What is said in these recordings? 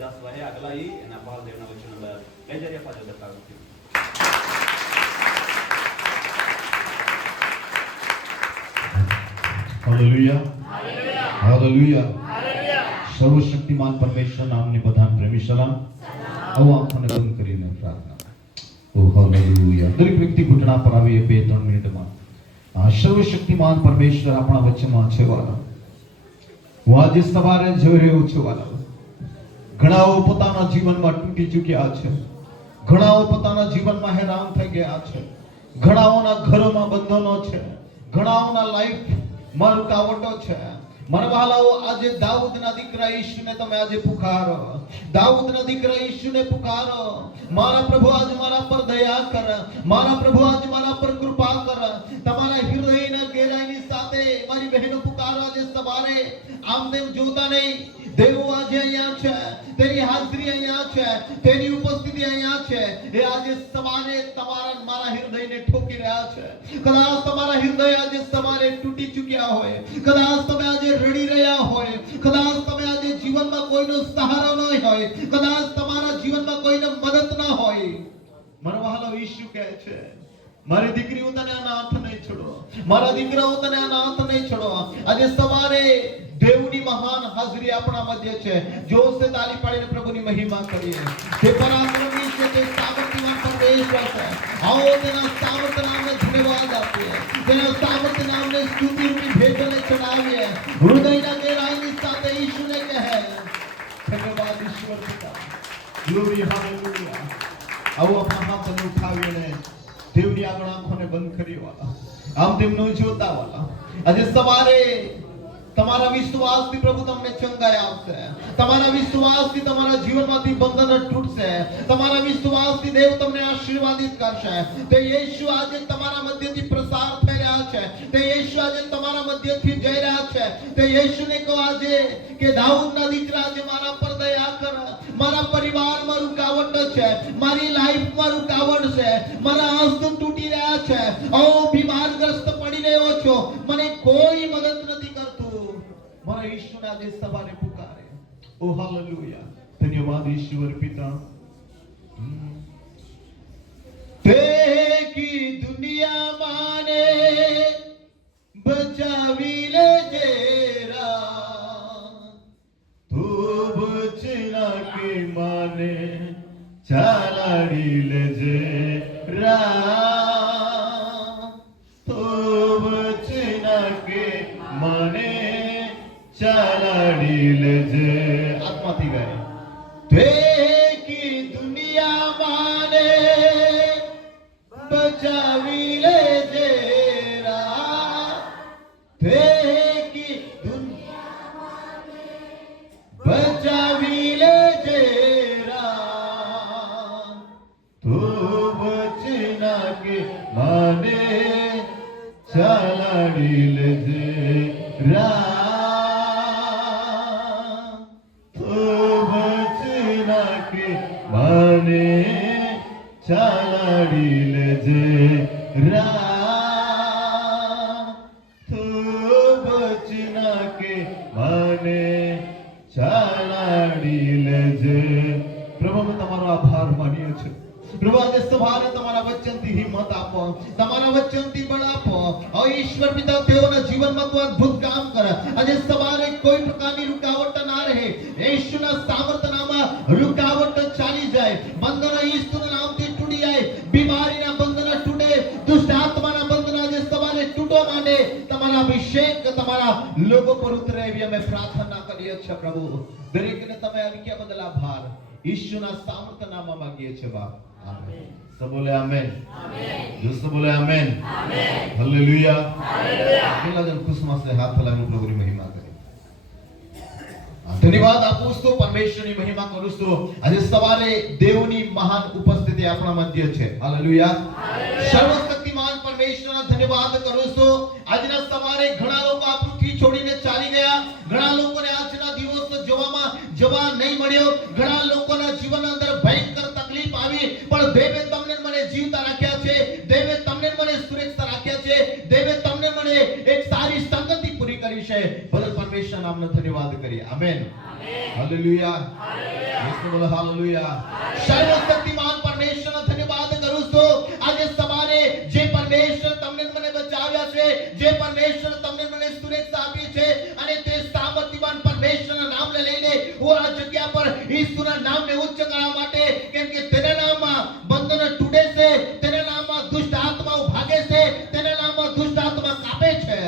દાસ વહે આગલા ઈ એના પાલ દેવના વચન લઈ જઈએ પાછો દરકારો હાલેલુયા હાલેલુયા સર્વશક્તિમાન પરમેશ્વર નામની બધાને પ્રેમી સલામ. આવો આંખોને બંધ કરીને પ્રાર્થના. ઓ હાલેલુયા. દરેક વ્યક્તિ ઘૂંટણા પર આવી 2-3 મિનિટમાં. આ સર્વશક્તિમાન પરમેશ્વર આપણા વચ્ચેમાં છે વાલા. હું આજે સવારે જોઈ રહ્યો છું વાલા. ઘણાઓ પોતાના જીવનમાં તૂટી ચૂક્યા છે. ઘણાઓ પોતાના જીવનમાં હેરાન થઈ ગયા છે. ઘણાઓના ઘરોમાં બંધનો છે. ઘણાઓના લાઈફ માં રૂકાવટો છે. મારા વહાલાઓ, આજે દાઉદના દીકરા ઈશુને તમે આજે પુકારો. દાઉદના દીકરા ઈશુને પુકારો. મારા પ્રભુ આજે મારા પર દયા કર. મારા પ્રભુ આજે મારા પર કૃપા કર. તમારા હૃદયના ગેરાઈની સાથે મારી બહેનો પુકારો આજે સવારે. આમ તેમ જોતા નહીં, દેવ આજે અહીંયા છે. તેની હાજરી અહીંયા છે. તેની ઉપસ્થિતિ અહીંયા છે. એ આજે સવારે તમારા મારા હૃદયને ઠોકી રહ્યા છે. કદાચ તમારા હૃદય આજે સવારે તૂટી ચૂક્યા હોય. કદાચ તમે આજે રડી રહ્યા હોય. કદાચ તમે આજે જીવનમાં કોઈનો સહારો ન હોય. કદાચ તમારા જીવનમાં કોઈને મદદ ન હોય. મારો વહાલો ઈશુ કહે છે, મારી દીકરી હું તને અનાથ નહીં છોડો. મારા દીકરા હું તને અનાથ નહીં છોડો. આજે સવારે દેવની મહાન હાજરી આપણા મધ્ય છે. જોરસે તાળી પાડીને પ્રભુની મહિમા કરીએ. તે પરાક્રમી છે, તે સામર્થ્યવાન પરમેશ્વર છે. આવો તેના સામર્થ્ય નામને ધન્યવાદ આપીએ. તેના સામર્થ્ય નામને સ્તુતિ રૂપી ભેટને ચડાવીએ. હૃદયના ગહેરાઈની સાથે ઈશુને કહે, ધન્યવાદ ઈશ્વર પિતા. Glory hallelujah. આવો આપણા હાથને ઉઠાવીને દેવની આગળ આંખોને બંધ કરી વાલા. આમ તેમનો જોતા વાલા. આજે સવારે તમારા વિશ્વાસથી પ્રભુ તમને ચંગાઈ આપશે. તમારા વિશ્વાસથી તમારા જીવનમાંથી બંધન તૂટશે. તમારા વિશ્વાસથી દેવ તમને આશીર્વાદિત કરશે. તે યેશુ આજે તમારા મધ્યથી પ્રસાર થઈ રહ્યા છે. તે યેશુ આજે તમારા મધ્યથી જઈ રહ્યા છે. તે યેશુને કહો આજે કે દાઉદના દીકરા આજે મારા પર દયા કર. મારા પરિવારમાં રૂકાવટ છે. મારી લાઈફમાં રૂકાવટ છે. મારા આંસુ તૂટી રહ્યા છે. ઓ બીમારગ્રસ્ત પડી રહ્યો છો. મને કોઈ મદદ નથી કરતું. મારા ઈશ્વર આજે સવારે પુકારે. ઓ હાલેલુયા. ધન્યવાદ ઈશ્વર પિતા. તે કી દુનિયા માને બચાવી લેજે રા. તું બચના કે માને ચાલાડી લેજે રા. તું બચના કે માને ચાલાડી લેજે. આત્માથી ગાય. તે કી દુનિયા માને બચાવી લેજે રા. તે કી દુનિયા માને બચાવી લેજે રા. તું બચના કે માને ચાલાડી લેજે રા. મને ચાલાડી લેજે રા. તું બચના કે મને ચાલાડી લેજે. પ્રભુ, અમે તમારો આભાર માનીએ છીએ. પ્રભુ, આજે સવારે તમારા વચનથી હિંમત આપો. તમારા વચનથી બળ આપો. ઓ ઈશ્વર પિતા, તેઓના જીવનમાં તું અદ્ભુત કામ કર. આજે સવારે કોઈ પ્રકારની રૂકાવટ ના રહે. ઈશ્વરના સામર્થ્ય નામમાં રૂકાવટ ચાલી જાય. બંધન ઈશ્વરના નામથી તૂટી જાય. બીમારીના બંધન તૂટે. દુષ્ટ આત્માના બંધન આજે સવારે તૂટવા માંડે. તમારા અભિષેક તમારા લોકો પર ઉતરે એવી અમે પ્રાર્થના કરીએ છીએ પ્રભુ. દરેકને તમે અનુગ્યા બદલ આભાર. ઈશ્વરના સામર્થ્ય નામમાં માંગીએ છીએ બાપ. આમેન. सब बोले आमेन. जो सब बोले आमेन. हालेलुया. કેટલા જણ ખુશમાં છે? હાથ હલાવીને પ્રભુની મહિમા કરે. ધન્યવાદ આપું છું, પરમેશ્વરની મહિમા કરું છું. આજે સવારે દેવની મહાન ઉપસ્થિતિ આપણા મધ્ય છે. હાલેલુયા. સર્વશક્તિમાન પરમેશ્વરનો ધન્યવાદ કરું છું. આજના સવારે ઘણા લોકો આ પૃથ્વી છોડીને ચાલી ગયા. ઘણા લોકોને આજના દિવસ જોવામાં જવા નહીં મળ્યો. ઘણા લોકોના જીવનના અંદર ભયંકર તકલીફ આવી, પણ દેવે તમને મને જીવતા રાખ્યા છે. દેવે તમને મને સુરક્ષિત રાખ્યા છે. દેવે તમને મને એક સારી સંગતિ પૂરી કરી છે. બદલ પરમેશ્વરના નામનો ધન્યવાદ કરીએ. આમેન. હાલેલુયા. યીશુ બોલો હાલેલુયા. સર્વશક્તિમાન પરમેશ્વરનો ધન્યવાદ કરું છું. આજે સવારે જે પરમેશ્વર તમને ને મને બચાવ્યા છે, જે પરમેશ્વર તમને ને મને સુરક્ષા આપી છે, અને તે સામર્થ્યવાન પરમેશ્વરના નામને લઈને હું આ જગ્યા પર ઈશ્વરના નામને ઉચ્ચ કરવા માટે, કેમ કે તેના નામમાં બંધનો તૂટે છે, તેના નામમાં દુષ્ટ આત્માઓ ભાગે છે, તેના નામમાં દુષ્ટ આત્મા કાપે છે.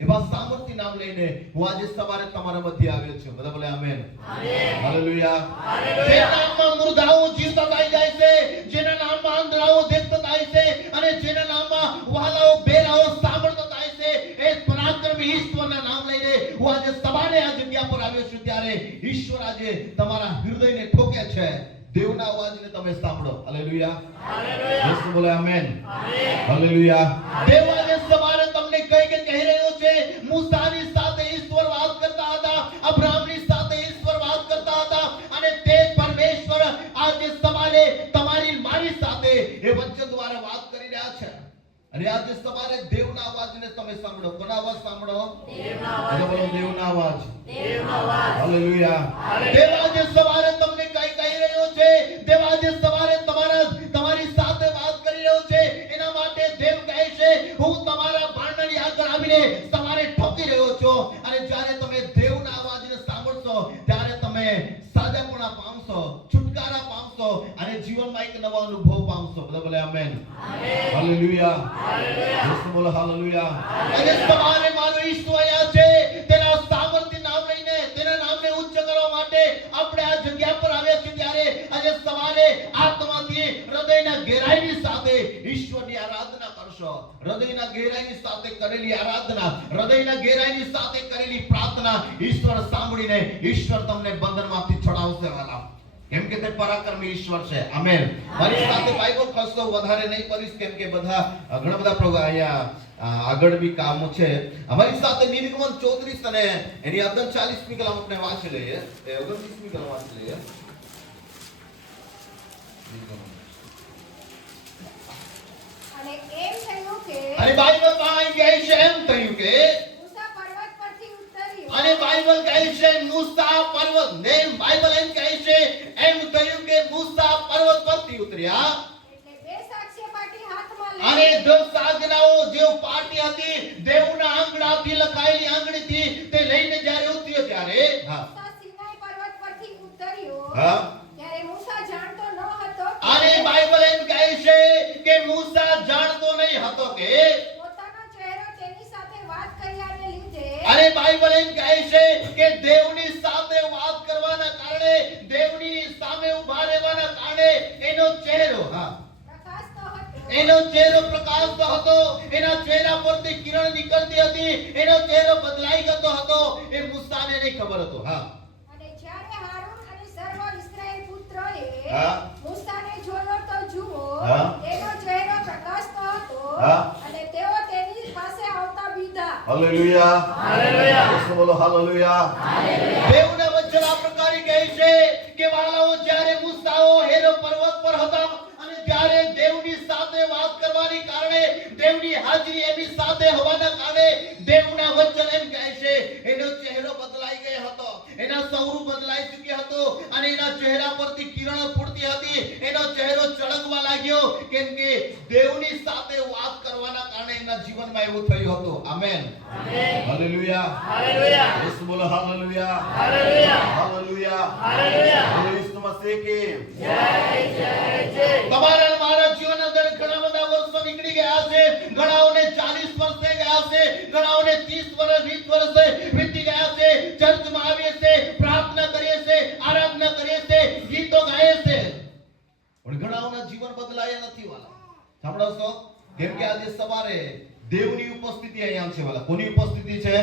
એવા સામર્થ્ય નામ લઈને હું આજે સવારે તમારા મધ્ય આવ્યો છું. બધા બોલે આમેન. હાલેલુયા. જે નામમાં મુર્દાઓ જીવતા થઈ જાય છે, જેના નામમાં આંધળાઓ દેખતા થાય છે, અને જેના નામમાં વાલાઓ બેરાઓ સાંભળતા થાય છે, એ પરાક્રમી ઈશ્વરના નામ લઈને હું આજે સવારે આ જગ્યા પર આવ્યો છું. ત્યારે ઈશ્વર આજે તમારા હૃદયને ઠોકે છે. દેવના અવાજને તમે સાંભળો. હાલેલુયા. યીશુ બોલે આમેન. હાલેલુયા. દેવ આજે સવારે તમને કહી રહ્યો છે, મૂસાની સાથે ઈશ્વર વાત કરતા હતા, અબ્રાહમની સાથે ઈશ્વર વાત કરતા હતા, અને તે પરમેશ્વર આજે સવારે તમારી મારી સાથે એ વચન દ્વારા વાત કરી રહ્યા છે. અને આજે સવારે દેવના અવાજને તમે સાંભળો. કોના અવાજ સાંભળો? દેવના અવાજ. બોલો દેવના અવાજ. દેવના અવાજ. હાલેલુયા. દેવ આજે સવારે તમને કહી રહ્યો છે, દેવ આજે સવારે તમારી સાથે વાત કરી રહ્યો છે. એના માટે દેવ કહે છે, હું તમારા ભાંડણની આગળ આવીને સવારે ઠોકી રહ્યો છું. અને જ્યારે તમે દેવના અવાજને સાંભળશો, ત્યારે તમે સાજાપણા પામશો, છુટકારા પામશો, અને જીવનમાં એક નવો અનુભવ પામશો. બધા બોલે આમેન. હાલેલુયા. યીશુ બોલો હાલેલુયા. આજે સવારે મારો ઈશ્વર આયા છે, તેના સામર્થ્ય નામ લઈને તેના નામને ઉચ્ચ કરવા માટે આપણે આ જગ્યા પર આવ્યા છીએ. ત્યારે આજે સવારે આત્માથી હૃદયના ગહેરાઈની સાથે ઈશ્વરની આરાધના કરશો. હૃદયના ગહેરાઈની સાથે કરેલી આરાધના, હૃદયના ગહેરાઈની સાથે કરેલી પ્રાર્થના ઈશ્વર સાંભળીને ઈશ્વર તમને બંધનમાંથી છોડાવશે. વાલા, કેમ કે તે પરાક્રમી ઈશ્વર છે. આમેન. મારી સાથે બાઇબલ ખસતો વધારે નહીં કરીશ, કેમ કે ઘણા બધા પ્રોગ્રામ અહીંયા આગળ બી કામો છે. અમારી સાથે નિર્ગમન 34 અને એની 39મી કલમ આપણે વાંચી લઈએ. 29મી કલમ વાંચી લઈએ. અને બાઇબલમાં કહે છે એમ થયું કે મૂસા પર્વત પરથી ઉતર્યો. અને બાઇબલ કહે છે મૂસા પર્વત ને બાઇબલ એમ કહે છે એમ થયું કે મૂસા પર્વત પરથી ઉતર્યા. એટલે બે સાક્ષ્ય પાટી હાથમાં અને લઈ દસ આજ્ઞાઓ જે પાટી હતી, દેવના આંગણાથી લખાયેલી આંગળીથી તે લઈને જ્યારે ઉતર્યો ત્યારે મૂસા સિનાઈ પર્વત પરથી ઉતર્યો. હા. ત્યારે મૂસા જાણતો ન હતો કે અને બાઇબલ એમ કહે છે કે મૂસા જાણતો નહીં હતો કે પોતાનો ચહેરો તેની સાથે વાત કર્યાને લીધે અને બાઇબલ એમ કહે છે કે દેવની સાથે વાત કરવાના કારણે, દેવની સામે ઊભા રહેવાના કારણે એનો ચહેરો પ્રકાશતો હતો. એનો ચહેરો પ્રકાશતો હતો. એના ચહેરા પરથી કિરણ નીકળતી હતી. એનો ચહેરો બદલાઈ ગયો હતો. એ મૂસાને નહીં ખબર હતો. અને જ્યારે હારૂન અને સર્વ ઇસ્રાએલ પુત્રોએ હા. મૂસાને જોયો તો જુઓ, હા. તેનો ચહેરો પ્રકાશતો હતો. હા. અને તેઓ તેની પાસે આવતા બીધા. હાલેલુયા. હાલેલુયા. યીશુ બોલો હાલેલુયા. દેવના વચન આ પ્રકારે કહે છે કે વાલાઓ, જ્યારે મૂસાઓ હેરો પર્વત પર હતા, અને જ્યારે દેવની સાથે વાત કરવાની કારણે, દેવની હાજરી એની સાથે હોવાના કારણે દેવના વચન એમ કહે છે એનો ચહેરો બદલાઈ ગયો હતો. એના સ્વરૂપ બદલાઈ ચૂક્યો હતો, અને એના ચહેરા પરથી કિરણો ફૂટતી હતી. એનો ચહેરો ચળકવા લાગ્યો, કેમ કે દેવની સાથે વાત કરવાના કારણે એના જીવનમાં એવું થયું હતું. આમેન. હાલેલુયા. હાલેલુયા. યીશુ બોલો હાલેલુયા. હાલેલુયા. હાલેલુયા. હાલેલુયા. બોલો ઈસુ મસીહ કી જય. જય જય. તમારા અને મારા જીવનના અંદર ઘણા બધા વર્ષો નીકળી ગયા છે. ઘણાઓને 40 વર્ષ થઈ ગયા છે, ઘણાઓને 30 વર્ષ 20 વર્ષ વીતી ગયા છે. ચર્ચમાં આવીએ છે, પ્રાર્થના કરીએ છે, આરાધના કરીએ છે, ગીતો ગાઈએ છે, પણ ઘણાઓના જીવન બદલાયા નથી. વાલા, સાંભળો છો? કેમ કે આજે સવારે દેવની ઉપસ્થિતિ અહીંયા છે. વાલા, કોની ઉપસ્થિતિ છે?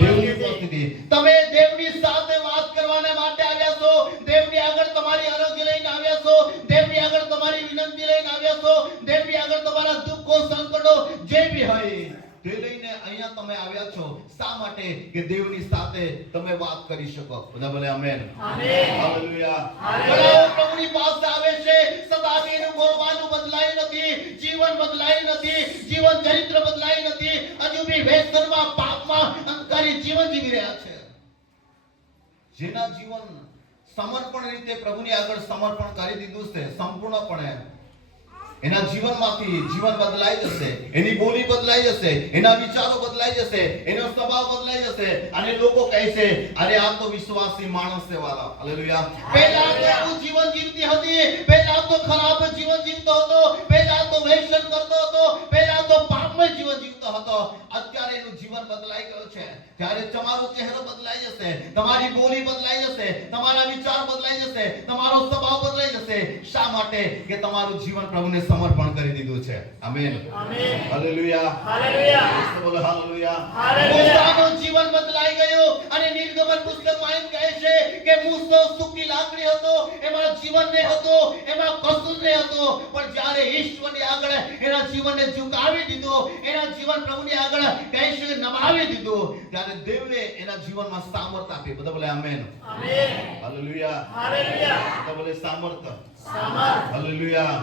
દેવની ઉપસ્થિતિ. તમે દેવની સાથે વાત કરવાના માટે આવ્યા છો. દેવની આગળ તમારી આરોગ્ય લઈને આવ્યા છો. દેવની આગળ તમારી વિનંતી લઈને આવ્યા છો. દેવની આગળ તમારા દુઃખો, સંકટો જે બી હોય તે લઈને અહીંયા તમે આવ્યા છો. શા માટે? કે દેવની સાથે તમે વાત કરી શકો. બધા બોલે આમેન. આમેન. હાલેલુયા. ઘણાઓ પ્રભુની પાસે આવે છે, છતાં એનું બોલવાનું બદલાયું નથી, જીવન બદલાયું નથી, જીવન ચરિત્ર બદલાયું નથી. હજુ બી વ્યસનમાં, પાપમાં અંધકારી જીવન જીવી રહ્યા છે. જેના જીવન સમર્પણ રીતે પ્રભુની આગળ સમર્પણ કરી દીધું છે સંપૂર્ણપણે, એના જીવનમાંથી જીવન બદલાઈ જશે, એની બોલી બદલાઈ જશે, એના વિચારો બદલાઈ જશે, એનો સ્વભાવ બદલાઈ જશે અને લોકો કહેશે અરે આ તો વિશ્વાસી માણસ છે વાલા. હાલેલુયા. પહેલા તો એવું જીવન જીવતી હતી, પહેલા તો ખરાબ જીવન જીવતો હતો, પહેલા તો વ્યસન કરતો હતો, પહેલા તો પાપમય જીવન જીવતો હતો. અત્યારે એનું જીવન બદલાઈ ગયું છે. ત્યારે તમારો ચહેરો બદલાઈ જશે, તમારી બોલી બદલાઈ જશે, તમારા વિચાર બદલાઈ જશે, તમારો સ્વભાવ બદલાઈ જશે. શા માટે? કે તમારું જીવન પ્રભુને સમર્પણ કરી દીધું છે. આમેન. આમેન. હાલેલુયા. હાલેલુયા. બોલો હાલેલુયા. હાલેલુયા. મૂસાનું જીવન બદલાઈ ગયું અને નિર્ગમન પુસ્તકમાં એમ કહે છે કે મૂસો સુકી લાકડી હતો, એમાં જીવન ન હતું, એમાં કશું ન હતું, પણ જ્યારે ઈશ્વરની આગળ એના જીવનને ઝુકાવી દીધું, એના જીવન પ્રભુની આગળ કહે છે નમાવી દીધું, ત્યારે દેવે એના જીવનમાં સામર્થ્ય આપી. બધા બોલે આમેન. આમેન. હાલેલુયા. હાલેલુયા. બધા બોલે સામર્થ્ય. હાલેલુયા.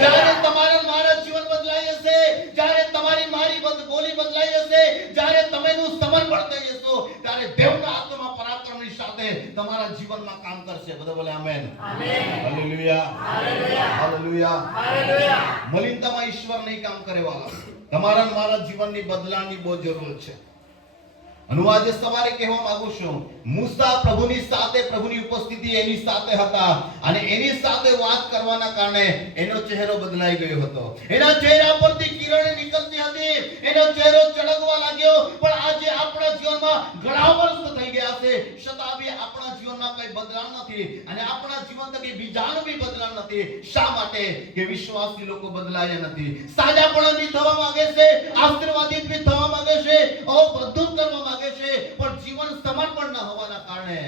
જ્યારે તમારા મારા જીવન બદલાઈ જશે, જ્યારે તમારી મારી બોલી બદલાઈ જશે, જ્યારે તમેનું સમર્પણ થઈ જશો, ત્યારે દેવના આત્મા પરાક્રમની સાથે તમારા જીવનમાં કામ કરશે. બધા બોલે amen. Amen. Hallelujah. Hallelujah. Hallelujah. Hallelujah. મલિનતામાં ઈશ્વર નહીં કામ કરે વાલા. તમારા મારા જીવનની બદલાવની બહુ જરૂર છે. અને હું આજે સવારે કહેવા માંગુ છું, મૂસા પ્રભુની સાથે, પ્રભુની ઉપસ્થિતિ એની સાથે હતા અને એની સાથે વાત કરવાના કારણે એનો ચહેરો બદલાઈ ગયો હતો. એના ચહેરા પરથી કિરણ નીકળતી હતી, એનો ચહેરો ચળકવા લાગ્યો. પણ આજે આપણા જીવનમાં ઘણા વર્ષ થઈ ગયા છે, છતાં બી આપણા જીવનમાં કઈ બદલાવ નથી અને આપણા જીવન તકે બીજાનું બી બદલાવ નથી. શા માટે? કે વિશ્વાસી લોકો બદલાયા નથી. સાજાપણું બી થવા માંગે છે, આશીર્વાદિત બી થવા માંગે છે, બધું કરવા માંગે છે, પણ જીવન સમર્પણ ન હોવાના કારણે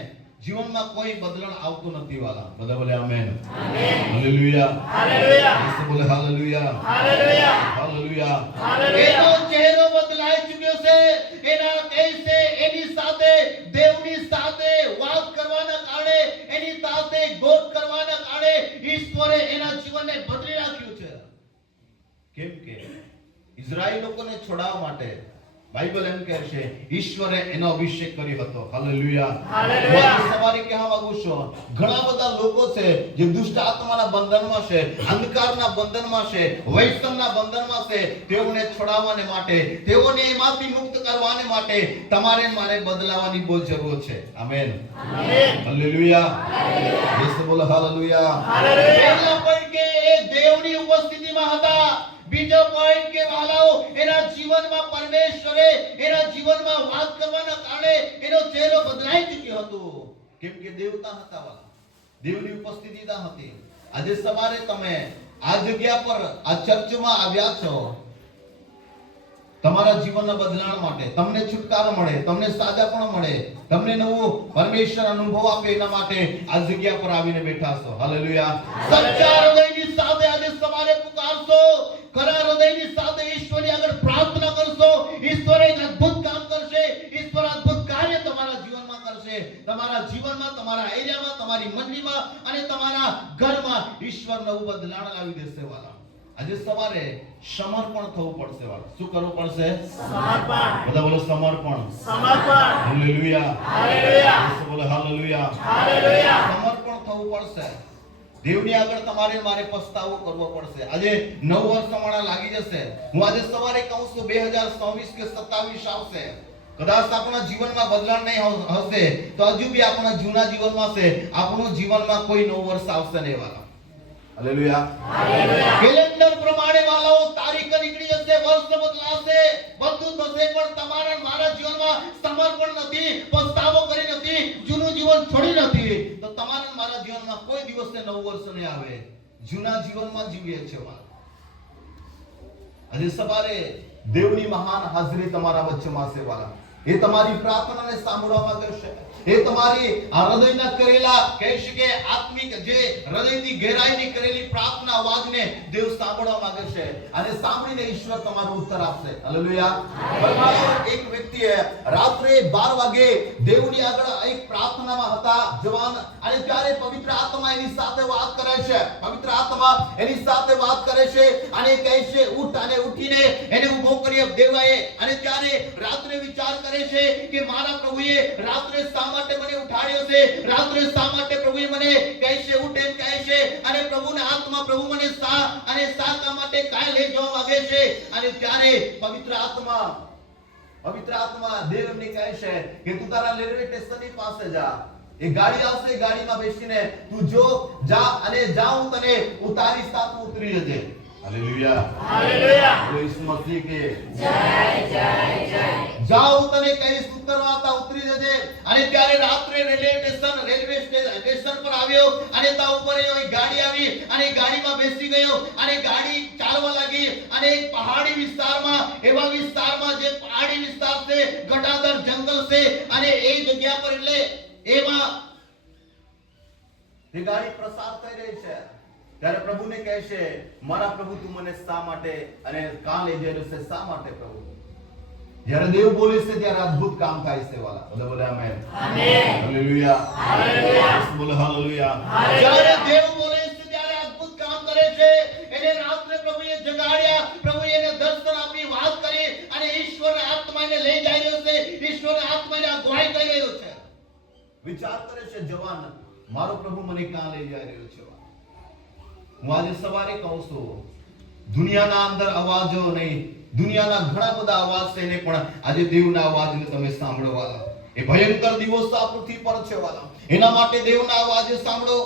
જીવનમાં કોઈ બદલાવ આવતું નથી વાલા. બધા બોલે આમેન. આમેન. હાલેલુયા. હાલેલુયા. બોલે હાલેલુયા. હાલેલુયા. હાલેલુયા. હાલેલુયા. એનો ચહેરો બદલાઈ ચૂક્યો છે. એના કહેશે એની સાથે, દેવની સાથે વાત કરવાના કારણે, એની સાથે ગોત કરવાના કારણે ઈશ્વરે એના જીવનને બદલી નાખ્યું છે. કેમ કે ઇઝરાયલ લોકોને છોડાવવા માટે બાઇબલ એમ કહે છે ઈશ્વરે એનો અભિષેક કર્યો હતો. હાલેલુયા. હાલેલુયા. સવારે કહેવા માંગુ છું, ઘણા બધા લોકો છે જે દુષ્ટ આત્માના બંધનમાં છે, અંધકારના બંધનમાં છે, વૈષમના બંધનમાં છે. તેઓને છોડાવવાને માટે, તેઓને એમાંથી મુક્ત કરવાને માટે તમારે મારે બદલાવાની બહુ જરૂર છે. આમેન. આમેન. હાલેલુયા. હાલેલુયા. બોલો હાલેલુયા. હાલેલુયા. પહેલા પણ કે એ દેવની ઉપસ્થિતિમાં હતા. બીજો પોઈન્ટ કે વાલાઓ, એના જીવનમાં પરમેશ્વરે એના જીવનમાં વાત કરવાના કારણે એનો ચહેરો બદલાઈ ચૂક્યો હતો. કેમ કે દેવતા હતા વાલા, દેવની ઉપસ્થિતિ હતી. આજે સવારે તમે આ જગ્યા પર આ ચર્ચમાં આવ્યા છો તમારા જીવનના બદલાણ માટે, તમને છુટકારો મળે, તમને સાજાપણું મળે, તમને નવું પરમેશ્વર અનુભવ આપે, એના માટે આ જગ્યા પર આવીને બેઠા છો. હાલેલુયા. સચ્ચા હૃદયની સાથે આજે સવારે પુકારશો, ખરા હૃદયની સાથે ઈશ્વરની આગળ પ્રાર્થના કરશો, ઈશ્વર એક અદ્ભુત કામ કરશે, ઈશ્વર અદ્ભુત કાર્ય તમારા જીવનમાં કરશે. તમારા જીવનમાં, તમારા એરિયામાં, તમારી મંડળીમાં અને તમારા ઘરમાં ઈશ્વર નવું બદલાણ લાવી દેશે વાલા. આજે સવારે સમર્પણ થવું પડશે વાલા. શું કરવું પડશે? સમર્પણ. બધા બોલો સમર્પણ. સમર્પણ. હાલેલુયા. હાલેલુયા. બોલો હાલેલુયા. હાલેલુયા. સમર્પણ થવું પડશે. દેવની આગળ તમારે મારે પસ્તાવો કરવો પડશે. આજે 9 વર્ષ તમારા લાગી જશે. હું આજે સવારે કહું છું 2026 કે 27 આવશે, કદાચ આપણા જીવનમાં બદલાવ નહીં હશે તો હજુ બી આપણા જૂના જીવનમાં છે, આપણું જીવનમાં કોઈ 9 વર્ષ આવશે નહીં વાલા. હાલેલુયા. હાલેલુયા. કેલેન્ડર પ્રમાણે વાલાઓ તારીખ નીકળી જશે, વર્ષ બદલાશે, બધું થશે, પણ તમારા મારા જીવનમાં સમર્પણ નથી, પસ્તાવો કરી નથી, જૂનું જીવન છોડી નથી, તો તમારા મારા જીવનમાં કોઈ દિવસે 9 વર્ષ નહીં આવે. જૂના જીવનમાં જીવીએ છીએ વાલા. આજે સવારે દેવની મહાન હાજરી તમારા વચ્ચેમાં છે વાલા. એ તમારી પ્રાર્થનાને સાંભળવા માંગે છે. એ તમારી હૃદયના કરેલા કહેશે કે આત્મિક જે હૃદયની ગહેરાઈની કરેલી પ્રાર્થના અવાજને દેવ સાંભળવા માંગે છે અને સાંભળીને ઈશ્વર તમારો ઉત્તર આપશે. હાલેલુયા. એક વ્યક્તિએ રાત્રે 12 વાગે દેવની આગળ એક પ્રાર્થનામાં હતા જવાન, અને ત્યારે પવિત્ર આત્મા એની સાથે વાત કરે છે. પવિત્ર આત્મા એની સાથે વાત કરે છે અને કહે છે ઉઠ, અને ઉઠીને એને ઊભો કર્યો દેવાએ. અને ત્યારે રાત્રે વિચાર કરે છે કે મારા પ્રભુએ રાત્રે માટે મને ઉઠાડ્યો છે, રાત્રે શા માટે પ્રભુએ મને કહે છે ઉઠ એમ કહે છે, અને પ્રભુના આત્મા પ્રભુ મને શા કામ માટે કાંઈ લઈ જવા માંગે છે. અને ત્યારે પવિત્ર આત્મા દેવ એમને કહે છે કે તું તારા રેલવે સ્ટેશનની પાસે જા, એ ગાડી આવશે, ગાડીમાં બેસીને તું જો જા અને જાઉં તને ઉતારી સાથ ઉતરી જજે. હાલેલુયા, હાલેલુયા, ઈસુ મસીહ કે જય જય જય. જાઉં તને કહીશ ઉતરવાતા ઉતરી જજે. અને ત્યારે રાત્રે રેલવે સ્ટેશન પર આવ્યો અને તા ઉપર એ ગાડી આવી અને ગાડીમાં બેસી ગયો અને ગાડી ચાલવા લાગી અને એક પહાડી વિસ્તારમાં, એવા વિસ્તારમાં જે પહાડી વિસ્તાર છે, ઘટાદર જંગલ છે, અને એ જગ્યા પર એટલે એમાં એ ગાડી પ્રસાર થઈ રહી છે. ત્યારે પ્રભુને કહે છે મારા પ્રભુ તું મને શા માટે અને કાં લઈ જઈ રહ્યો છે, શા માટે પ્રભુ? જ્યારે દેવ બોલે છે ત્યારે અદ્ભુત કામ થાય છે વાલા. બોલે આમેન, આમેન, હાલેલુયા, હાલેલુયા, બોલે હાલેલુયા. જ્યારે દેવ બોલે છે ત્યારે અદ્ભુત કામ કરે છે. એને રાત્રે પ્રભુએ જગાડ્યા, પ્રભુએ એને દર્શન આપી, વાત કરી અને ઈશ્વરના આત્માને લઈ જઈ રહ્યો છે, ઈશ્વરના આત્માને અગવાઈ કરી રહ્યો છે. વિચાર કરે છે જવાન, મારો પ્રભુ મને ક્યાં લઈ જઈ રહ્યો છે. હું આજે સવારે કહું છું, દુનિયાના અંદર અવાજો નહીં, દુનિયાના ઘણા બધા અવાજ છે ને, પણ આજે દેવના અવાજને તમે સાંભળો વાલા. એ ભયંકર દિવસ આ પૃથ્વી પર છે વાલા. એના માટે દેવના અવાજ સાંભળો.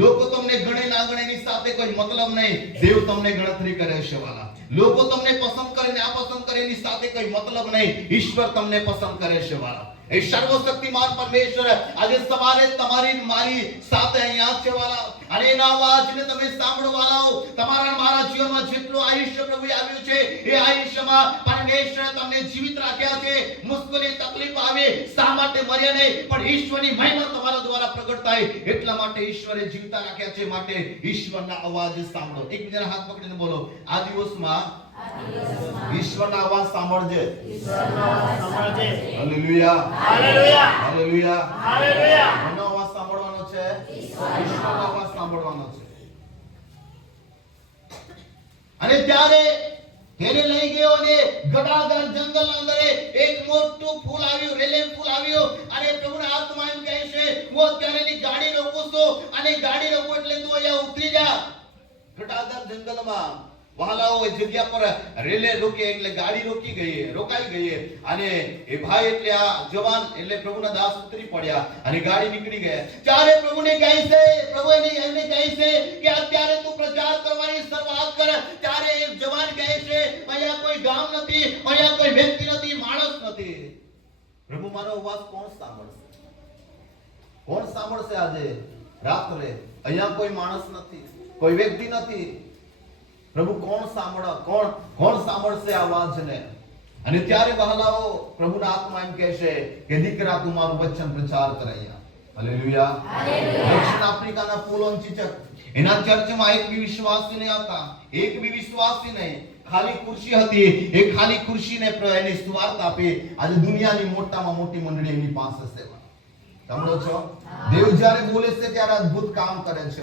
લોકો તમને ગણે ના ગણે એની સાથે કોઈ મતલબ નહીં, દેવ તમને ગણતરી કરે છે વાલા. લોકો તમને પસંદ કરે ને નાપસંદ કરે એની સાથે કોઈ મતલબ નહીં, ઈશ્વર તમને પસંદ કરે છે વાલા. એ સર્વશક્તિમાન પરમેશ્વર આજે સવારે તમારી મારી સાથે અહીંયા છે વાલા. અને એના અવાજને તમે સાંભળો વાલાઓ. તમારા મારા જીવનમાં જેટલું આયુષ્ય પ્રભુએ આવ્યું છે, એ આયુષ્યમાં પરમેશ્વર તમને જીવિત રાખ્યા છે. મુશ્કેલી તકલીફ આવે, શા માટે મર્યા નહીં, પણ ઈશ્વરની મહિમા તમારા દ્વારા પ્રગટ થાય એટલા માટે ઈશ્વરે જીવતા રાખ્યા છે. માટે ઈશ્વરના અવાજ સાંભળો. એકબીજાના હાથ પકડીને બોલો, આ દિવસમાં ઈશ્વરના અવાજ સાંભળજે. Hallelujah, hallelujah, hallelujah, hallelujah. એનો અવાજ સાંભળવાનો છે, ઈશ્વરનો અવાજ સાંભળવાનો છે. અને ત્યારે તેને લઈ ગયો અને ઘટાદર જંગલના અંદર એક મોટું ફૂલ આવ્યું, રેલે ફૂલ આવ્યું. અને પ્રભુના આત્મા એમ કહે છે હું અત્યારે ની ગાડી રોકું છું અને ગાડી રોકું એટલે તું અહીંયા ઉતરી જા. ઘટાદર જંગલમાં વહાલાઓ એ જગ્યા પર રેલે રોકી એટલે ગાડી રોકાઈ ગઈ. અને એ ભાઈ એટલે આ જવાન એટલે પ્રભુના દાસ ઉતરી પડ્યા અને ગાડી નીકળી ગયા. ત્યારે પ્રભુને કહે છે, પ્રભુ એમને કહે છે કે અત્યારે તું પ્રચાર કરવાની શરૂઆત કર. ત્યારે એક જવાન કહે છે અહીંયા કોઈ ગામ નથી, અહીંયા કોઈ વ્યક્તિ નથી, માણસ નથી. પ્રભુ મારો અવાજ કોણ સાંભળશે? કોણ સાંભળશે? આજે રાત્રે અહીંયા કોઈ માણસ નથી, કોઈ વ્યક્તિ નથી. પ્રભુ કોણ સાંભળશે આ અવાજને? અને ત્યારે વહાલાઓ પ્રભુના આત્મા એમ કહે છે કે દીકરા તું મારું વચન પ્રચાર કર અહીંયા. Hallelujah, hallelujah. દક્ષિણ આફ્રિકાના પોલોન ચિચક એના ચર્ચમાં એક બી વિશ્વાસી નહીં હતા, એક બી વિશ્વાસી નહીં. ખાલી ખુરશી હતી, એ ખાલી ખુરશીને એની સુવાર્તા આપી. આજે દુનિયાની મોટામાં મોટી મંડળી એની પાસે છે. સાંભળો છો? દેવ જ્યારે બોલે છે ત્યારે અદ્ભુત કામ કરે છે.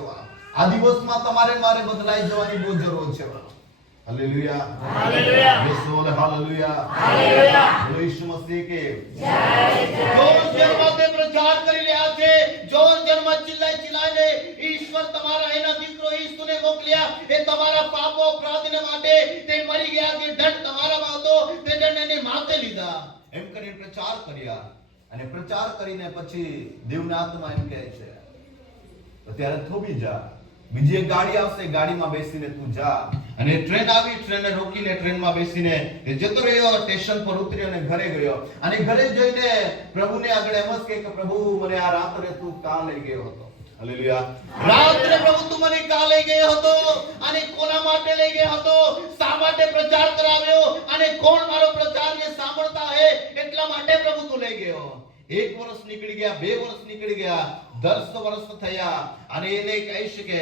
આ દિવસમાં તમારે મારે બદલાઈ જવાની બહુ જરૂર છે. હાલેલુયા, હાલેલુયા, યસોલ હાલેલુયા, હાલેલુયા. બોલો ઈસુ મસીહ કે જય જય. જોર જન્મતે પ્રચાર કરી રહ્યા છે, જોર જન્મ ચિલ્લાઈને ઈશ્વર તમારા એના દીકરો ઈસુને મોકલ્યા. એ તમારા પાપો અપરાધને માટે તે મરી ગયા, જે દંડ તમારામાં હતો તે દંડ એને માથે લીધા. એમ કરીને પ્રચાર કર્યા. અને પ્રચાર કરીને પછી દેવના આત્મા એમ કહે છે અત્યારે થોભી જા. બીજી એક ગાડી આવશે, ગાડીમાં બેસીને તું જા. અને ટ્રેન આવી, ટ્રેનને રોકીને ટ્રેનમાં બેસીને એ જતો રહ્યો, સ્ટેશન પર ઉતર્યો અને ઘરે ગયો. અને ઘરે જઈને પ્રભુને આગળ એમ જ કહે કે પ્રભુ મને આ રાત્રે તું કાં લઈ ગયો હતો? હાલેલુયા. રાત્રે પ્રભુ તું મને કાં લઈ ગયો હતો? અને કોના માટે લઈ ગયો હતો? શા માટે પ્રચાર કરાવ્યો? અને કોણ મારો પ્રચારને સાંભળતા હે એટલા માટે પ્રભુ તું લઈ ગયો. 1 વર્ષ નીકળી ગયા, 2 વર્ષ નીકળી ગયા, 10 વર્ષ થયા. અને એને કહી શકે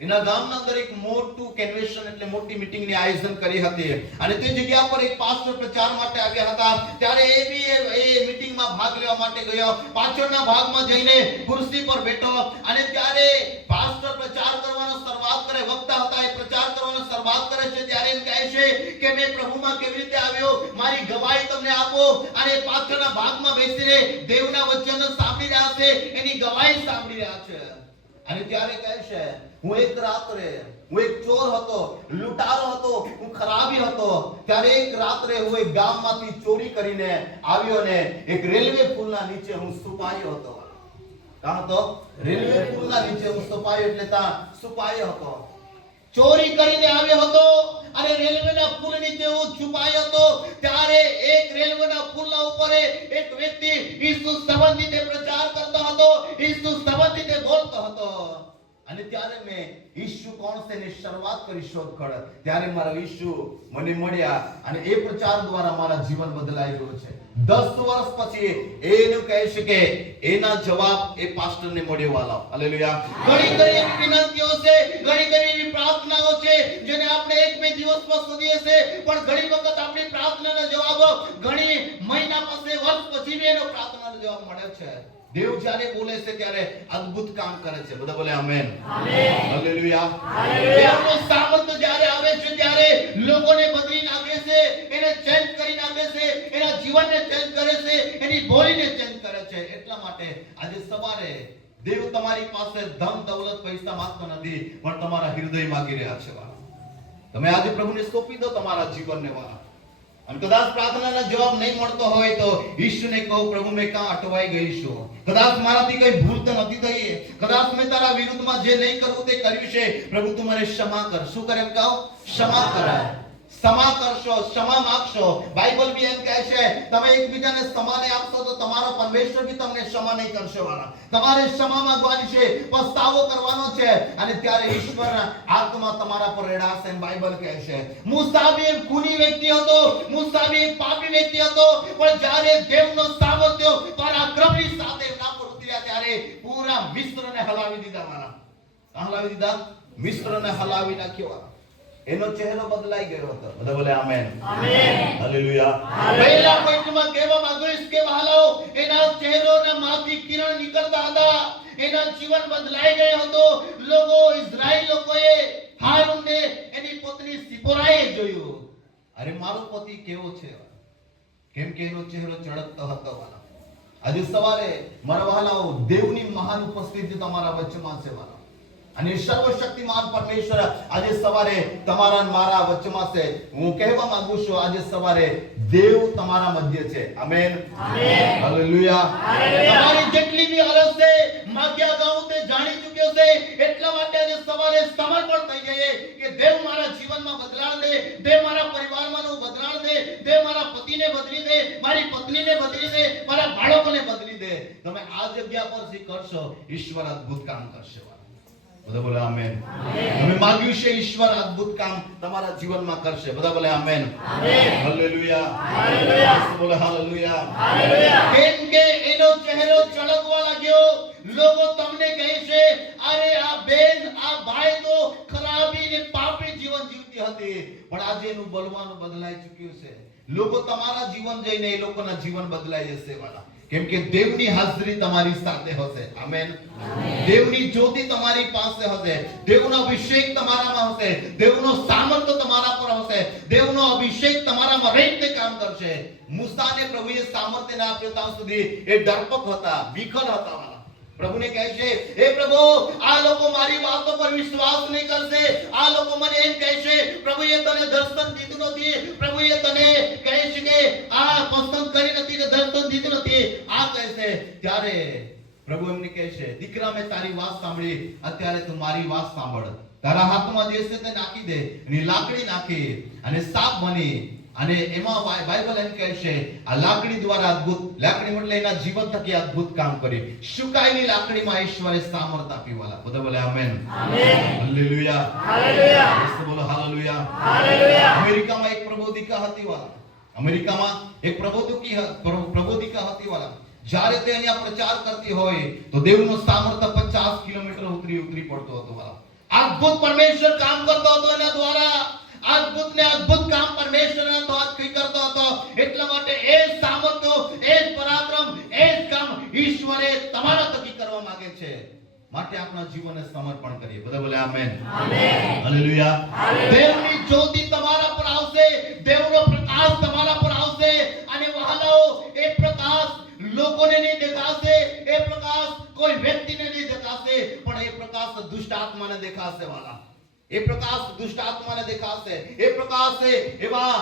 એના ગામના અંદર એક મોટું કન્વેન્શન એટલે મોટી મીટિંગની આયોજન કરી હતી. અને તે જગ્યા પર એક પાસ્ટર પ્રચાર માટે આવ્યા હતા. ત્યારે એ બી એ મીટિંગમાં ભાગ લેવા માટે ગયો. પાછળના ભાગમાં જઈને ખુરશી પર બેઠો. અને ત્યારે પાસ્ટર પ્રચાર કરવાનો શરૂઆત કરે, વક્તા હતા, એ પ્રચાર કરવાનો વાત કરે છે ત્યારે એમ કહે છે કે મેં પ્રભુમાં કેવી રીતે આવ્યો, મારી ગવાહી તમને આપો. અને પાછળના ભાગમાં બેસીને દેવના વચન સાંભળી રહ્યા છે, એની ગવાહી સાંભળી રહ્યા છે. અને ત્યારે કહે છે હું એક રાત્રે, હું એક ચોર હતો, લૂંટારો હતો, હું ખરાબી હતો. ત્યારે એક રાત્રે હું એક ગામમાંથી ચોરી કરીને આવ્યો ને એક રેલવે પુલના નીચે હું છુપાયો હતો. કાં તો રેલવે પુલના નીચે હું છુપાયો, એટલે ત્યાં છુપાયો હતો. ચોરી કરીને આવ્યો હતો અને રેલવેના પુલ નીચે હું છુપાયો હતો. ત્યારે એક રેલવેના પુલના ઉપર એક વ્યક્તિ ઈસુ સંબંધિત પ્રચાર કરતો હતો, ઈસુ સંબંધિત બોલતો હતો. અને ત્યારે મેં ઈસુ કોણ છે ની શરૂઆત કરી શોધખોળ. ત્યારે મારા ઈસુ મને મળ્યા અને એ પ્રચાર દ્વારા મારા જીવન બદલાઈ ગયું છે. 10 વર્ષ પછી એનું કહે છે કે એના જવાબ એ પાસ્ટરને મળ્યો વાલા. હાલેલુયા. ઘણી ઘણી એવી વિનંતીઓ છે, ઘણી ઘણી એવી પ્રાર્થનાઓ છે જેને આપણે એક બે દિવસમાં શોધીએ છે, પણ ઘણી વખત આપણી પ્રાર્થનાનો જવાબ ઘણી મહિના પછી, વર્ષ પછી બી એનો પ્રાર્થનાનો જવાબ મળે છે. દેવ જ્યારે બોલે છે ત્યારે અદ્ભુત કામ કરે છે. બધા બોલે આમેન. હાલેલુયા. દેવનું સામર્થ્ય જ્યારે આવે છે ત્યારે લોકોને બદલી નાખે છે, એને ચેન્જ કરી નાખે છે, એના જીવનને ચેન્જ કરે છે, એની બોલીને ચેન્જ કરે છે. એટલા માટે આજે સવારે દેવ તમારી પાસે ધન દૌલત પૈસા માંગતો નથી, પણ તમારા હૃદય માંગી રહ્યા છે. તમે આજે પ્રભુને સોંપી દો તમારા જીવનને વાળા. અને કદાચ પ્રાર્થનાનો જવાબ નહીં મળતો હોય તો ઈશ્વરને કહો, પ્રભુ મેં ક્યાં અટવાઈ ગઈ છું, કદાચ મારાથી કઈ ભૂલ તો નથી થઈ, કદાચ મેં તારા વિરુદ્ધમાં જે નહીં કરવું તે કર્યું છે, પ્રભુ તું મને ક્ષમા કર. શું કરે એમ કહો? ક્ષમા કર. ક્ષમા કરશો, ક્ષમા માંગશો. બાઇબલ બી એમ કહે છે તમે એકબીજાને ક્ષમા નહીં આપશો તો તમારો પરમેશ્વર બી તમને ક્ષમા નહીં કરશે વાળા. તમારે ક્ષમા માંગવાની છે, પસ્તાવો કરવાનો છે, અને ત્યારે ઈશ્વરના આત્મા તમારા પર રેડાશે. બાઇબલ કહે છે મૂસા બી એક ખૂની વ્યક્તિ હતો, મૂસા બી એક પાપી વ્યક્તિ હતો, પણ જ્યારે દેવનો સામર્થ્ય પરાક્રમની સાથે એમના પર ઉતર્યા ત્યારે પૂરા મિસ્રને હલાવી દીધા વાળા. હલાવી દીધા, મિસ્રને હલાવી નાખ્યો વાળા. એનો ચહેરો બદલાઈ ગયો હતો. બધા બોલે આમેન. આમેન. હાલેલુયા. પહેલા પોઈન્ટમાં કહેવા માંગુ છું કે વહાલાઓ, એના ચહેરાના માંથી કિરણ નીકળતા હતા, એના જીવન બદલાઈ ગયો હતો. લોકો, ઇઝરાયલ લોકોએ હારૂનને એની પત્ની સિપોરાએ જોયું, અરે મારો પતિ કેવો છે, કેમ કે એનો ચહેરો ચળકતો હતો. આજે સવારે મારા વહાલાઓ, દેવની મહાન ઉપસ્થિતિ તમારા વચ્ચેમાં છે વાલા. અને સર્વશક્તિમાન પરમેશ્વર આજે સવારે તમારા મારા વચ્ચેમાં છે. હું કહેવા માંગુ છું આજે સવારે દેવ તમારા મધ્ય છે. આમેન. આમેન. હાલેલુયા. તમારી જેટલી બી હાલત છે, માગ્યા ગાઉં તે જાણી ચૂક્યો છે. એટલા માટે આજે સવારે સમર્પણ થઈ જઈએ કે દેવ મારા જીવનમાં બદલાવ દે, દેવ મારા પરિવારમાં બદલાવ દે, દેવ મારા પતિને બદલી દે, મારી પત્નીને બદલી દે, મારા બાળકોને બદલી દે. તમે આ જગ્યા પર કરશો, ઈશ્વર અદ્ભુત કામ કરશે. બધા બોલે આમેન. તમે માંગ્યું છે, ઈશ્વર અદ્ભુત કામ તમારા જીવનમાં કરશે. બધા બોલે આમેન. હાલેલુયા. હાલેલુયા. બોલે હાલેલુયા. હાલેલુયા. કેમ કે એનો ચહેરો ચળકવા લાગ્યો. લોકો તમને કહે છે અરે આ બેન, આ ભાઈ તો ખરાબી ને પાપી જીવન જીવતી હતી, પણ આજે એનું બોલવાનું બદલાઈ ચૂક્યું છે. લોકો તમારા જીવન જોઈને એ લોકોના જીવન બદલાઈ જશે વાલા. કેમ કે દેવની હાજરી તમારી સાથે હશે. આમેન. દેવની જ્યોતિ તમારી પાસે હશે, દેવનો અભિષેક તમારામાં હશે, દેવનો સામર્થ્ય તમારા પર હશે, દેવનો અભિષેક તમારામાં રહીને કામ કરશે. મૂસાને પ્રભુએ સામર્થ્ય ના આપ્યું ત્યાં સુધી એ ડરપોક હતા, વિખલ હતા. પ્રભુને કહે છે હે પ્રભુ, આ લોકો મારી વાતો પર વિશ્વાસ નહીં કરશે, આ લોકો મને એમ કહે છે પ્રભુએ તને દર્શન દીધું નથી, પ્રભુએ તને કહે છે કે આ પસંદ કરી નથી કે દર્શન દીધું નથી, આ કહે છે. ત્યારે પ્રભુ એમને કહે છે દીકરા, મેં તારી વાત સાંભળી, અત્યારે તું મારી વાત સાંભળ. તારા હાથમાં જે છે તે નાખી દે. એની લાકડી નાખી અને સાપ બની. અને એમાં બાઇબલ એમ કહે છે આ લાકડી દ્વારા અદ્ભુત, લાકડી એટલે એના જીવન થકી અદ્ભુત કામ કરી. સુકાયેલી લાકડીમાં ઈશ્વરે સામર્થ્ય આપ્યું વાલા. બધા બોલે આમેન. આમેન. હાલેલુયા. હાલેલુયા. બોલો હાલેલુયા. હાલેલુયા. અમેરિકામાં એક પ્રબોધિકા હતી વાલા. અમેરિકામાં એક પ્રબોધિકા હતી વાલા. જ્યારે તે અહીંયા પ્રચાર કરતી હોય તો દેવનો સામર્થ્ય 50 કિલોમીટર ઉતરી પડતો હતો વાલા. અદ્ભુત પરમેશ્વર કામ કરતો હતો એના દ્વારા. અદ્ભુત ને અદ્ભુત કામ પરમેશ્વરના દ્વારા કરતો હતો. એટલા માટે એ સામર્થ્ય, એ પરાક્રમ, એ કામ ઈશ્વરે તમારા થકી કરવા માંગે છે. માટે આપણા જીવનને સમર્પણ કરીએ. બધા બોલે આમેન. હાલેલુયા. દેવની જ્યોતિ તમારા પર આવશે, દેવનો પ્રકાશ તમારા પર આવશે, અને વહાલાઓ એ પ્રકાશ લોકોને નહીં દેખાશે, એ પ્રકાશ કોઈ વ્યક્તિને નહીં દેખાશે, પણ એ પ્રકાશ દુષ્ટ આત્માને દેખાશે. વાલા, એ પ્રકાશ દુષ્ટ આત્માને દેખાશે, એ પ્રકાશ એવા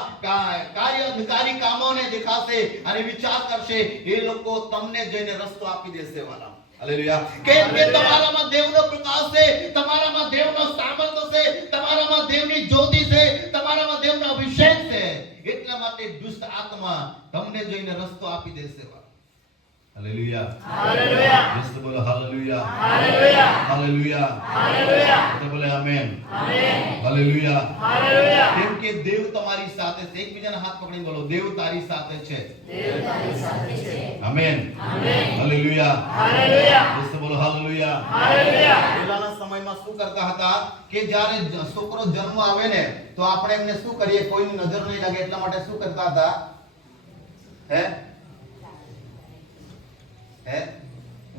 કાર્ય અધિકારી કામોને દેખાશે અને વિચાર કરશે, એ લોકો તમને જઈને રસ્તો આપી દેશે. વાલા, હાલેલુયા. કેમ કે તમારામાં દેવનો પ્રકાશ છે, તમારામાં દેવનો સામર્થ્ય છે, તમારામાં દેવની જ્યોતિ છે, તમારામાં દેવનો અભિષેક છે. એટલા માટે દુષ્ટ આત્મા તમને જોઈને રસ્તો આપી દેશે. હાલેલુયા. હાલેલુયા. યસ બોલો હાલેલુયા. હાલેલુયા. હાલેલુયા. હાલેલુયા. તો બોલે આમેન. આમેન. હાલેલુયા. હાલેલુયા. કેમ કે દેવ તમારી સાથે છે. એકબીજાના હાથ પકડીને બોલો, દેવ તારી સાથે છે. દેવ તારી સાથે છે. Amen. Amen. Hallelujah. Hallelujah. Yes બોલો હાલેલુયા. હાલેલુયા. પહેલાના સમયમાં શું કરતા હતા કે જ્યારે છોકરો જન્મ આવે ને તો આપણે એમને શું કરીએ, કોઈની નજર નહીં લાગે એટલા માટે શું કરતા હતા?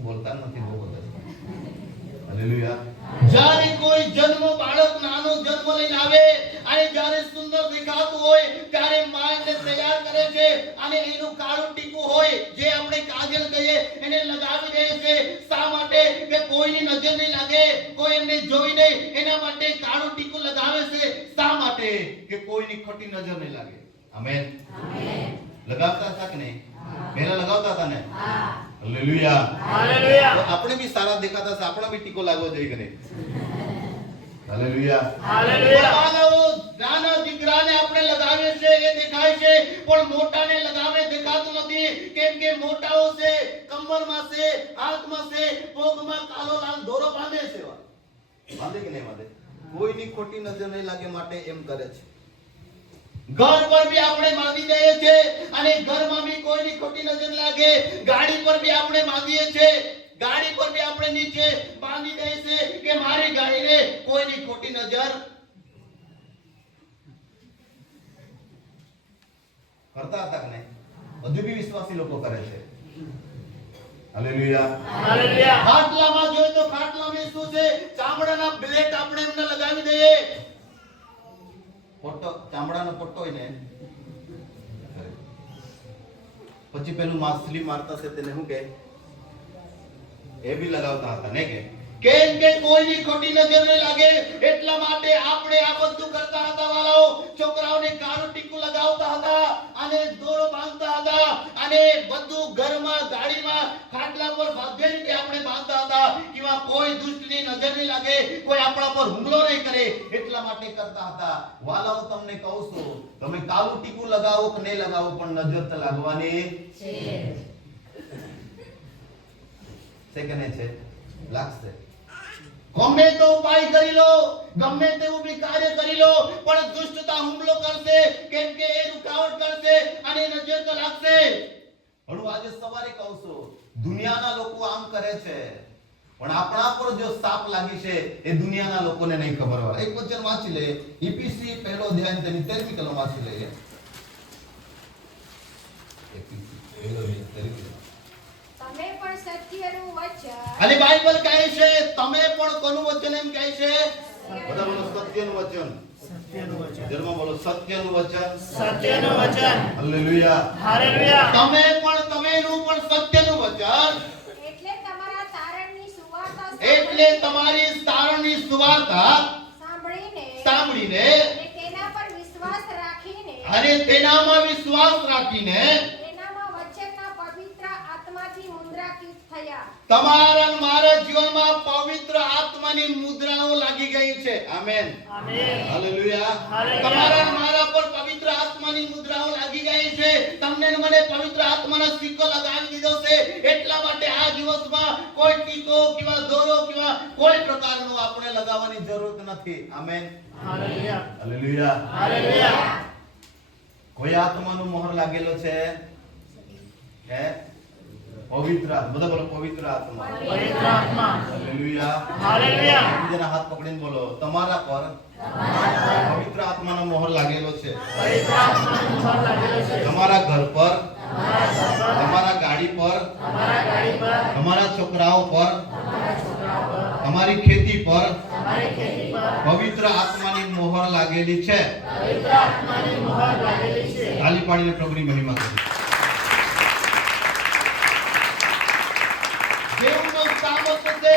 બોલતા નથી બહુ બધા. હાલેલુયા. જ્યારે કોઈ જન્મ બાળક નાનો જન્મ લઈને આવે અને જ્યારે સુંદર દેખાતું હોય ત્યારે માં એને તૈયાર કરે છે અને એનું કાળું ટીકું હોય જે આપણે કાજલ કહીએ એને લગાવી દે છે. શા માટે? કે કોઈની નજર નહીં લાગે, કોઈ એમને જોઈ નહીં, એના માટે કાળું ટીકું લગાવે છે. શા માટે? કે કોઈની ખોટી નજર નહીં લાગે. આમેન. આમેન. લગાવતા હતા કે નહીં? પહેલા લગાવતા હતા ને? હા. હાલેલુયા. હાલેલુયા. તો આપણે બી સારા દેખાતા છે, આપણો બી ટીકો લાગવો જોઈએ કે નહીં? હાલેલુયા. હાલેલુયા. નાના દીકરાને આપણે લગાવીએ છે એ દેખાય છે, પણ મોટાને લગાવે દેખાતું નથી. કેમ કે મોટાઓ છે કમરમાં છે, હાથમાં છે, પગમાં કાલો લાલ દોરો બાંધે છે. બાંધે કે નહીં બાંધે? કોઈની ખોટી નજર નહીં લાગે માટે એમ કરે છે. ઘર પર બી આપણે બાંધી દઈએ છે અને ઘરમાં બી કોઈની ખોટી નજર લાગે. ગાડી પર બી આપણે બાંધીએ છે, ગાડી પર બી આપણે નીચે બાંધી દઈએ છે કે મારી ગાડીને કોઈની ખોટી નજર. કરતા હતા કે નહીં? હજુ બી વિશ્વાસી લોકો કરે છે. હાલેલુયા. હાલેલુયા. ખાટલામાં જોઈએ તો ખાટલામાં શું છે? ચામડાના બ્લેડ આપણે એમને લગાવી દઈએ. પોટો, ચામડાનો પોટો હોય ને, પછી પેલું માછલી મારતા છે તેને શું કે એ બી લગાવતા હતા ને? કેમ કે કોઈની ખોટી નજર નહીં લાગે એટલા માટે આપણે આ બધું કરતા હતા. વાળાઓ, છોકરાઓને કાળું ટીકું લગાવતા હતા અને દોરો બાંધતા હતા અને બધું ઘરમાં, ગાડીમાં, ખાટલા પર બધે રીતે આપણે બાંધતા હતા કે કોઈ દુષ્ટની નજર નહીં લાગે, કોઈ આપણા પર હુમલો નહીં કરે, એટલા માટે કરતા હતા. વાલાઓ, તમને કહું છું, તમે કાળું ટીકું લગાવો કે નહીં લગાવો પણ નજર તો લાગવાની છે કે નહીં? છે, લાગશે. ગમે તો ઉપાય કરી લો, ગમે તેવું બી કાર્ય કરી લો, પણ દુષ્ટતા હુમલો કરશે. કેમ કે એ રૂકાવટ કરશે અને નજર તો લાગશે. હું આજે સવારે કહું છું, દુનિયાના લોકો આમ કરે છે પણ આપણા પર જો સાપ લાગી છે એ દુનિયાના લોકોને નહીં ખબર હોય. એક વચન વાંચી લે, ઈપીસી પહેલો અધ્યાય તેની 13મી કલમ વાંચી લઈએ. તમે પણ સત્યનું વચન. અને બાઇબલ કહે છે તમે પણ કોનું વચન? એમ કહે છે બધા બોલો સત્યનું વચન. સત્યનું વચન. જન્મ બોલો સત્યનું વચન. સત્યનું વચન. હાલેલુયા. હાલેલુયા. તમે પણ તમેનું પણ સત્યનું વચન. એટલે તમારા તારણની સુવાર્તા એટલે તમારી તારણની સુવાર્તા સાંભળીને અને તેના પર વિશ્વાસ રાખીને અને તેનામાં વિશ્વાસ રાખીને તેનામાં વચનના પવિત્ર આત્માથી મુદ્રાંકિત થયા. તમારા મારા જીવનમાં પવિત્ર આત્માની મુદ્રાઓ લાગી ગઈ છે. આમેન. આમેન. હાલેલુયા. તમારા મારા પર પવિત્ર આત્માની મુદ્રાઓ લાગી ગઈ છે. તમને મને પવિત્ર આત્માનો સિક્કો લગાવી દીધો છે. એટલા માટે આ દિવસમાં કોઈ ટીકો કિવા દોરો કિવા કોઈ પ્રકારનો આપણે લગાવવાની જરૂર નથી. આમેન. હાલેલુયા. હાલેલુયા. હાલેલુયા. કોઈ આત્માનો મોહર લાગેલો છે? હે? પવિત્ર આત્મા. બધા બોલો પવિત્ર આત્મા. પવિત્ર આત્મા. હાલેલુયા. હાલેલુયા. બીજાના હાથ પકડીને બોલો તમારા પર પવિત્ર આત્માનો મોહર લાગેલો છે. પવિત્ર આત્માનો મોહર લાગેલો છે. તમારા ઘર પર, તમારા ગાડી પર, તમારા છોકરાઓ પર, તમારી ખેતી પર પવિત્ર આત્માની મોહર લાગેલી છે. તાલી પાડીને પ્રભુની મહિમા કરો. દેવનો સામર્થ્ય છે,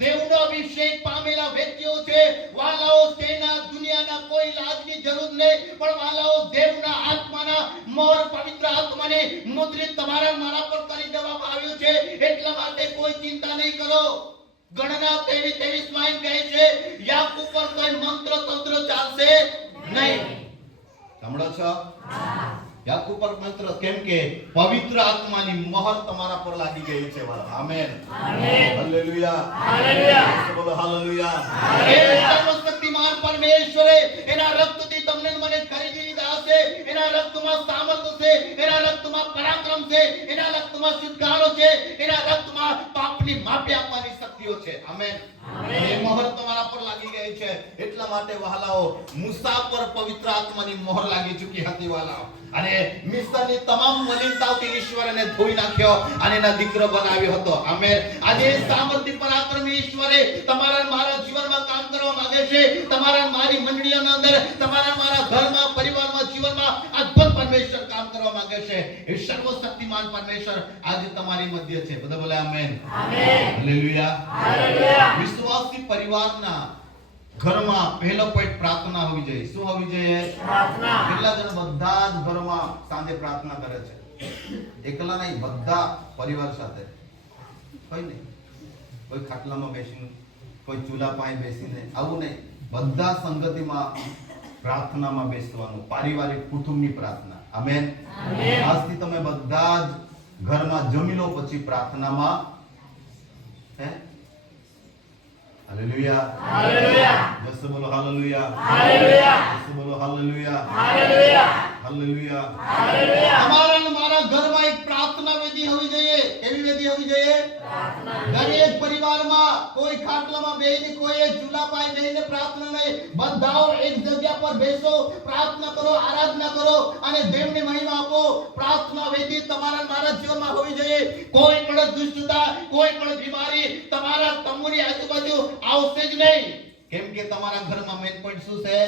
દેવનો અભિષેક પામેલા વ્યક્તિઓ છે. વાલાઓ, તેના દુનિયાના કોઈ લાજની જરૂર નહીં, પણ વાલાઓ દેવના આત્માના મોહર, પવિત્ર આત્માને મુદ્રિત તમારા મારા પર કરી દેવામાં આવ્યું છે. એટલા માટે કોઈ ચિંતા નહીં કરો. ગણના 23 માં એમ કહે છે, યાકૂબ પર કોઈ મંત્ર તંત્ર ચાલશે નહીં. સાંભળો છો? યાકૂબ પર મંત્ર, કેમ કે પવિત્ર આત્માની મોહર તમારા પર લાગી ગઈ છે. આમેન, હાલેલુયા, બોલો હાલેલુયા. એ સર્વશક્તિમાન પરમેશ્વરે એના રક્તથી તમને ને મને ખરીદી લીધા હશે. એના રક્તમાં સામર્થ્ય છે, એના રક્તમાં પરાક્રમ છે, એના રક્તમાં છુટકારો છે, એના રક્તમાં પાપની માફી આપવાની શક્તિઓ છે. આમેન. એ મોહર તમારા પર લાગી ગઈ છે. એટલા માટે વહાલાઓ, મૂસા પર પવિત્ર આત્માની મોહર લાગી ચૂકી હતી વહાલાઓ. અને મિસ્રની તમામ મલિનતાઓથી ઈશ્વરને ધોઈ નાખ્યો અને એના દીકરો બનાવ્યો હતો. આમેન. આજે સામર્થ્ય પરાક્રમી ઈશ્વરે તમારા મારા જીવનમાં કામ કરવા માંગે છે. તમારા મારી મંડળીઓના અંદર, તમારા મારા ઘરમાં, પરિવારમાં, જીવનમાં અદ્ભુત પરમેશ્વર કામ કરવા માંગે છે. એ સર્વશક્તિમાન પરમેશ્વર આજે તમારી મધ્ય છે. બધા બોલે આમેન, હાલેલુયા. વિશ્વાસી પરિવારના ઘરમાં પહેલો પોઈન્ટ પ્રાર્થના હોવી જોઈએ. શું હોવી જોઈએ? પ્રાર્થના. કેટલા જણ બધા જ ઘરમાં સાંજે પ્રાર્થના કરે છે? એકલા નહીં, બધા પરિવાર સાથે. કોઈ નહીં, કોઈ ખાટલામાં બેસીને, કોઈ ચૂલા પાસે બેસીને, આવું નહીં. બધા સંગતિમાં પ્રાર્થનામાં બેસવાનું. પારિવારિક કુટુંબની પ્રાર્થના. આમેન. આજથી તમે બધા જ ઘરમાં જમી લો, પછી પ્રાર્થનામાં હાલેલુયા, હાલેલુયા. જસ બોલો હાલેલુયા, હાલેલુયા. જસ બોલો હાલેલુયા, હાલેલુયા, હાલેલુયા, હાલેલુયા. તમારા અને મારા ઘરમાં એક પ્રાર્થના વેદી હોવી જોઈએ. એવી વેદી હોવી જોઈએ. દરેક પરિવારમાં કોઈ ખાટલામાં બેહીને, કોઈ ચૂલા પાસે બેહીને પ્રાર્થના નહીં. બધાઓ એક જગ્યા પર બેસો, પ્રાર્થના કરો, આરાધના કરો અને દેવની મહિમા આપો. પ્રાર્થના વેદી તમારા મારા જીવનમાં હોવી જોઈએ. કોઈ પણ દુષ્ટતા, કોઈ પણ બીમારી તમારા તમુની આજુબાજુ આવશે જ નહીં. કેમ કે તમારા ઘરમાં મેન પોઈન્ટ શું છે?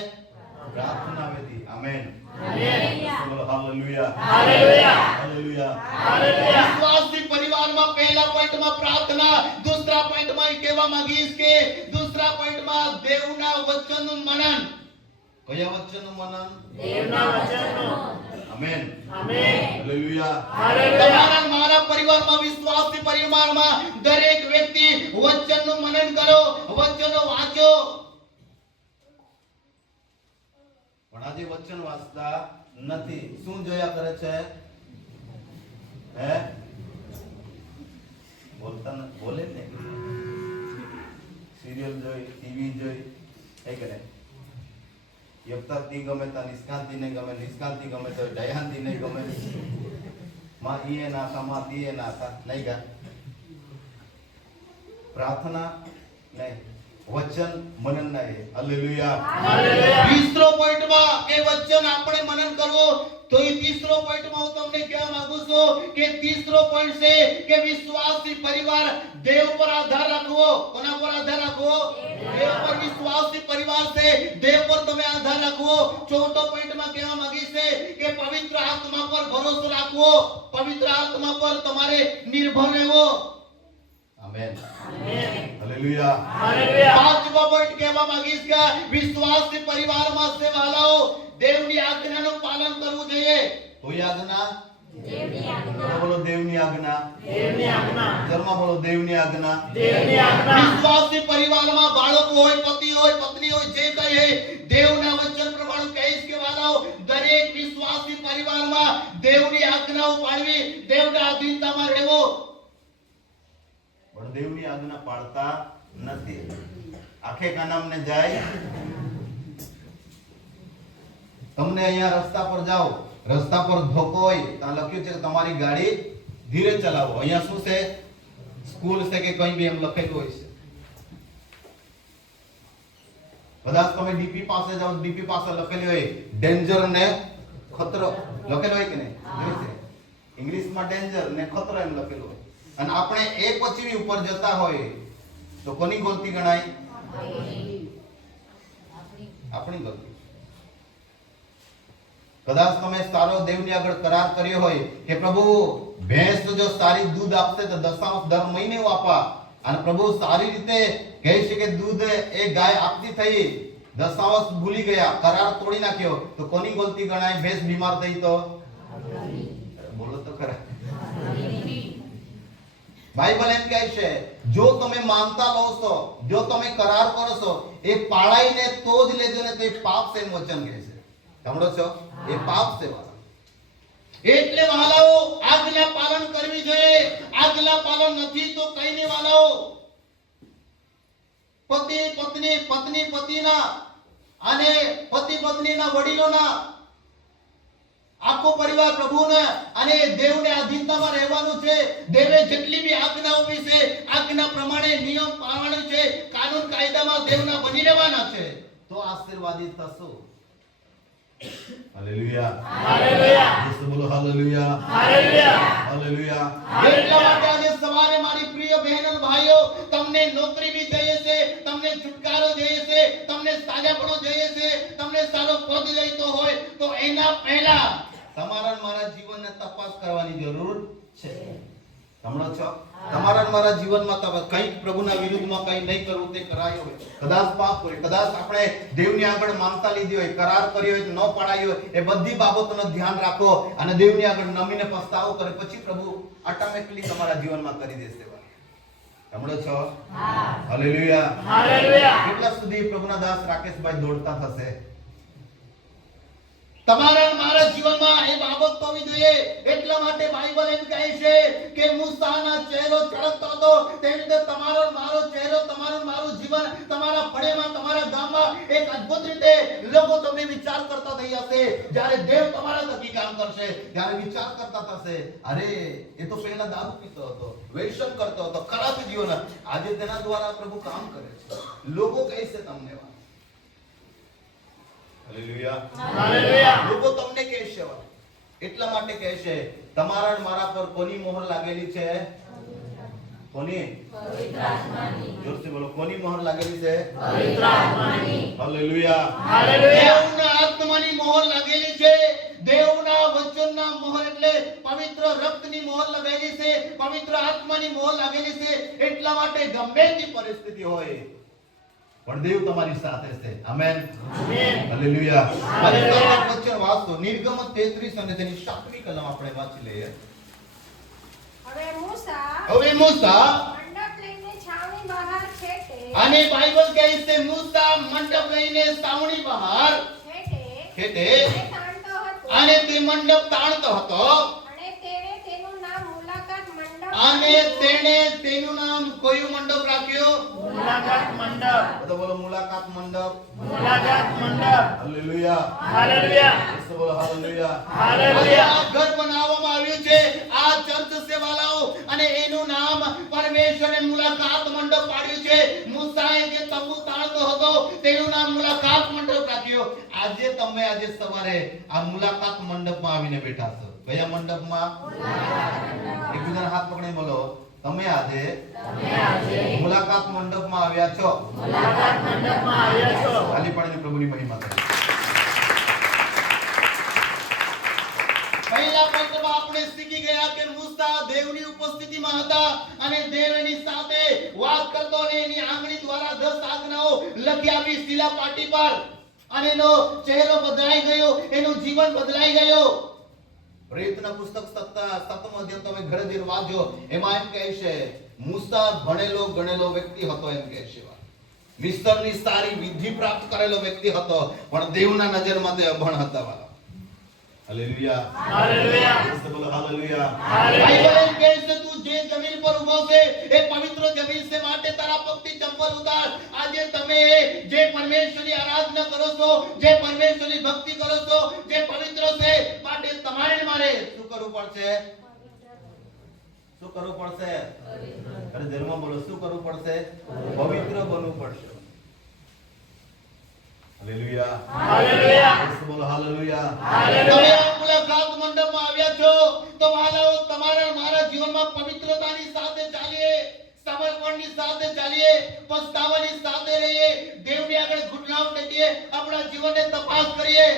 પ્રાર્થના વેદી. Amen. Hallelujah, hallelujah, hallelujah, hallelujah. વિશ્વાસી પરિવારમાં પહેલા પોઈન્ટમાં પ્રાર્થના, દૂસરા પોઈન્ટમાં કહેવા માંગીશ કે દૂસરા પોઈન્ટમાં દેવના વચનનું મનન. કયા વચનનું મનન? દેવના વચનનું. Amen, amen, hallelujah, hallelujah. તમારા મારા પરિવારમાં, વિશ્વાસી પરિવારમાં દરેક વ્યક્તિ વચનનું મનન કરો, વચનો વાંચો. પણ આજે વચન વાંચતા નથી. શું જોયા કરે છે? હે? બોલતા ન બોલે ને. સિરિયલ જોઈ, ટીવી જોઈ, એ કરે. યપ્તાતી ગમે તા નિષ્કાંતિ ને ગમે, નિષ્કાંતિ ગમે તો દયાંતિ ને ગમે. માં ઈએ ના થા, માં દીએ ના થા, નહીં કા? પ્રાર્થના નહીં, વચન મનન નહીં. Hallelujah, hallelujah. ત્રીજો પોઈન્ટમાં કે વચન આપણે મનન કરવો. તો એ ત્રીજો પોઈન્ટમાં હું તમને કહેવા માંગુ છું કે ત્રીજો પોઈન્ટ છે કે વિશ્વાસી પરિવાર દેવ પર આધાર રાખવો. કોના પર આધાર રાખવો? દેવ પર. વિશ્વાસી પરિવાર છે, દેવ પર તમે આધાર રાખવો. ચોથો પોઈન્ટમાં કહેવા માંગીશ છે કે પવિત્ર આત્મા પર ભરોસો રાખવો. પવિત્ર આત્મા પર તમારે નિર્ભર રહેવો. Amen, amen, hallelujah, hallelujah. પાંચમો પોઈન્ટ કહેવા માંગીશ કે વિશ્વાસી પરિવારમાં સેવાલાઓ દેવની આજ્ઞાનું પાલન કરવું જોઈએ. કોઈ આજ્ઞા? દેવની આજ્ઞા. બોલો દેવની આજ્ઞા, દેવની આજ્ઞા. જરમાં બોલો દેવની આજ્ઞા, દેવની આજ્ઞા. વિશ્વાસી પરિવારમાં બાળકો હોય, પતિ હોય, પત્ની હોય, જે કઈ હોય, દેવના વચન પ્રમાણે કહીશ કે વાલાઓ દરેક વિશ્વાસી પરિવારમાં દેવની આજ્ઞાઓ પાળવી, દેવના અધીનતામાં રહેવો. પણ દેવની આજ્ઞા પાળતા નથી. આખે કાનામને જાય. તમને અહીંયા રસ્તા પર જાઓ, રસ્તા પર ધોકો હોય, ત્યાં લખ્યું છે કે તમારી ગાડી ધીરે ચલાવો. અહીંયા શું છે? સ્કૂલ છે કે કંઈ બી એમ લખેલું હોય છે. કદાચ તમે ડીપી પાસે જાઓ, ડીપી પાસે લખેલું હોય ડેન્જર ને ખતરો લખેલું હોય કે નહીં? ઇંગ્લિશમાં ડેન્જર ને ખતરો એમ લખેલું હોય. અને આપણે એ પછી ઉપર જતા હોય તો કોની ગલતી ગણાય? આપણી ગલતી. કદાચ તમે સારો દેવની આગળ કરાર કર્યો હોય કે પ્રભુ ભેંસ જો સારી દૂધ આપશે તો દશાંશ દર મહિને હું આપા, અને પ્રભુ સારી રીતે કહે છે કે દૂધ એ ગાય આપતી થઈ, દશાંશ ભૂલી ગયા, કરાર તોડી નાખ્યો, તો કોની ગલતી ગણાય? ભેંસ બીમાર થઈ તો બોલો તો ખરા. બાઇબલ એમ કહે છે જો તમે માનતા લો છો, જો તમે કરાર કરો છો, એ પાળાઈને તો જ લેજો ને તો એ પાપ છે એમ વચન કહે છે. સાંભળો છો? એ પાપ છે વાલા. એટલે વાલાઓ આજ્ઞા પાલન કરવી જોઈએ. આજ્ઞા પાલન નથી તો કઈ નહીં વાલાઓ. પતિ પત્ની, પત્ની પતિના, અને પતિ પત્નીના વડીલોના, આખો પરિવાર પ્રભુને અને દેવને આધીનતામાં રહેવાનું છે. દેવે જેટલી બી આજ્ઞાઓ વિશે આજ્ઞા પ્રમાણે નિયમ પાળવાનું છે, કાનૂન કાયદામાં દેવના બની રહેવાના છે, તો આશીર્વાદિત થશો. Hallelujah, hallelujah. યસ બોલો હાલેલુયા, હાલેલુયા, હાલેલુયા. એટલા માટે આજે સવારે મારી પ્રિય બહેનો અને ભાઈઓ, તમને નોકરી બી જોઈએ છે, તમને છુટકારો જોઈએ છે, તમને સાજાપણો જોઈએ છે, તમને સારો પદ જોઈતો હોય તો એના પહેલા તમારા મારા જીવનને તપાસ કરવાની જરૂર છે. સમજો છો? તમારા મારા જીવનમાં કંઈક પ્રભુના વિરુદ્ધમાં કંઈ નહીં કરવું તે કરાયો હોય, કદાચ પાપ હોય, કદાચ આપણે દેવની આગળ માનતા લીધી હોય, કરાર કર્યો હોય, ન પાડાયો હોય, એ બધી બાબતોનું ધ્યાન રાખો અને દેવની આગળ નમીને પસ્તાવો કરે, પછી પ્રભુ ઓટોમેટિકલી તમારા જીવનમાં કરી દેશે. સમજો છો? Hallelujah, hallelujah. કેટલા સુધી પ્રભુના દાસ રાકેશભાઈ દોડતા થશે? તમારા મારા જીવનમાં એ બાબત હોવી જોઈએ. એટલા માટે બાઇબલ એમ કહે છે કે મૂસાનો ચહેરો ચળકતો હતો, તેવી રીતે તમારો મારો ચહેરો, તમારું મારું જીવન તમારા ફળેમાં, તમારા ગામમાં એક અદ્ભુત રીતે લોકો તમને વિચાર કરતા થઈ જશે. જ્યારે દેવ તમારા થકી કામ કરશે, ત્યારે વિચાર કરતા થશે, અરે એ તો પહેલા દારૂ પીતો હતો, વ્યસન કરતો હતો, ખરાબ જીવન, આજે તેના દ્વારા પ્રભુ કામ કરે છે. લોકો કહેશે તમને, હાલેલુયા, હાલેલુયા. લોકો તમને કહેશે. એટલા માટે કહેશે તમારા મારા પર કોની મોહર લાગેલી છે? કોની? પવિત્ર આત્માની. જોરથી બોલો, કોની મોહર લાગેલી છે? પવિત્ર આત્માની. Hallelujah, hallelujah. દેવના આત્માની મોહર લાગેલી છે. દેવના વચનના મોહર એટલે પવિત્ર રક્તની મોહર લાગેલી છે, પવિત્ર આત્માની મોહર લાગેલી છે. એટલા માટે ગમે તે પરિસ્થિતિ હોય પણ દેવ તમારી સાથે છે. Amen, amen, hallelujah. હાલેલુયા. વચન વાંચો, નિર્ગમ 33 અને તેની 7મી કલમ આપણે વાંચી લઈએ. હવે મૂસા મંડપ લઈને છાવણી બહાર છેટે, અને બાઇબલ કહે છે મૂસા મંડપ લઈને છાવણી બહાર છેટે તાણતો હતો, અને તે મંડપ તાણતો હતો, અને તેણે તેનું નામ મુલાકાત મંડપ, અને તેણે તેનું નામ કયું મંડપ રાખ્યો? મુલાકાત મંડપ. બધા બોલો મુલાકાત મંડપ, મુલાકાત મંડપ. હાલેલુયા, હાલેલુયા, બોલો હાલેલુયા, હાલેલુયા. આ ઘર બનાવવામાં આવ્યું છે, આ ચર્ચ સેવાલાઓ, અને એનું નામ પરમેશ્વરે મુલાકાત મંડપ પાડ્યું છે. મૂસાએ જે તંબુ તાણતો હતો તેનું નામ મુલાકાત મંડપ રાખ્યો. આજે તમે આજે સવારે આ મુલાકાત મંડપમાં આવીને બેઠા છો. કયા મંડપમાં? એકબીજાના હાથ પકડીને બોલો, તમે આજે મુલાકાત મંડપમાં આવ્યા છો. મુલાકાત મંડપમાં આવ્યા છો. ખાલી પડીને પ્રભુની મહિમા કરો. પહેલા પંક્તિમાં આપણે શીખી ગયા કે મૂસા દેવની ઉપસ્થિતિમાં હતા અને દેવ એની સાથે વાત કરતો અને એની આંગળી દ્વારા 10 આજ્ઞાઓ લખી આપી શિલા પાટી પર, અને એનો ચહેરો બદલાઈ ગયો, એનું જીવન બદલાઈ ગયો. પ્રેતના પુસ્તક 7મ અધ્યાય તમે ઘરે જઈને વાંચો. એમાં એમ કહે છે મૂસા ભણેલો ગણેલો વ્યક્તિ હતો. એમ કહે છે મિસ્ત્રની સારી વિધિ પ્રાપ્ત કરેલો વ્યક્તિ હતો, પણ દેવના નજરમાં તે અભણ હતા. વાલા, હાલેલુયા, હાલેલુયા, બોલો હાલેલુયા. બાઇબલ એમ કહે છે તું જે જમીન પર ઊભો છે એ પવિત્ર જમીન છે, માટે તારા પગથી ચંપલ ઉતાર. આજે તમે જે પરમેશ્વરની આરાધના કરો છો, જે પરમેશ્વરની ભક્તિ કરો છો, જે પવિત્ર છે, માટે તમારે મારે શું કરવું પડશે? શું કરવું પડશે? અરે ધર્મ બોલો, શું કરવું પડશે? પવિત્ર બનવું પડશે. હાલેલુયા, હાલેલુયા, બોલો હાલેલુયા, હાલેલુયા. તમે મુલાકાત મંડપમાં આવ્યા છો તો વાલાઓ તમારા મારા જીવનમાં પવિત્રતાની સાથે ચાલીએ, સમર્પણની સાથે ચાલીએ, પસ્તાવાની સાથે રહીએ, દેવની આગળ ઘૂંટણાઓ ટેકીએ, આપણા જીવનને તપાસ કરીએ.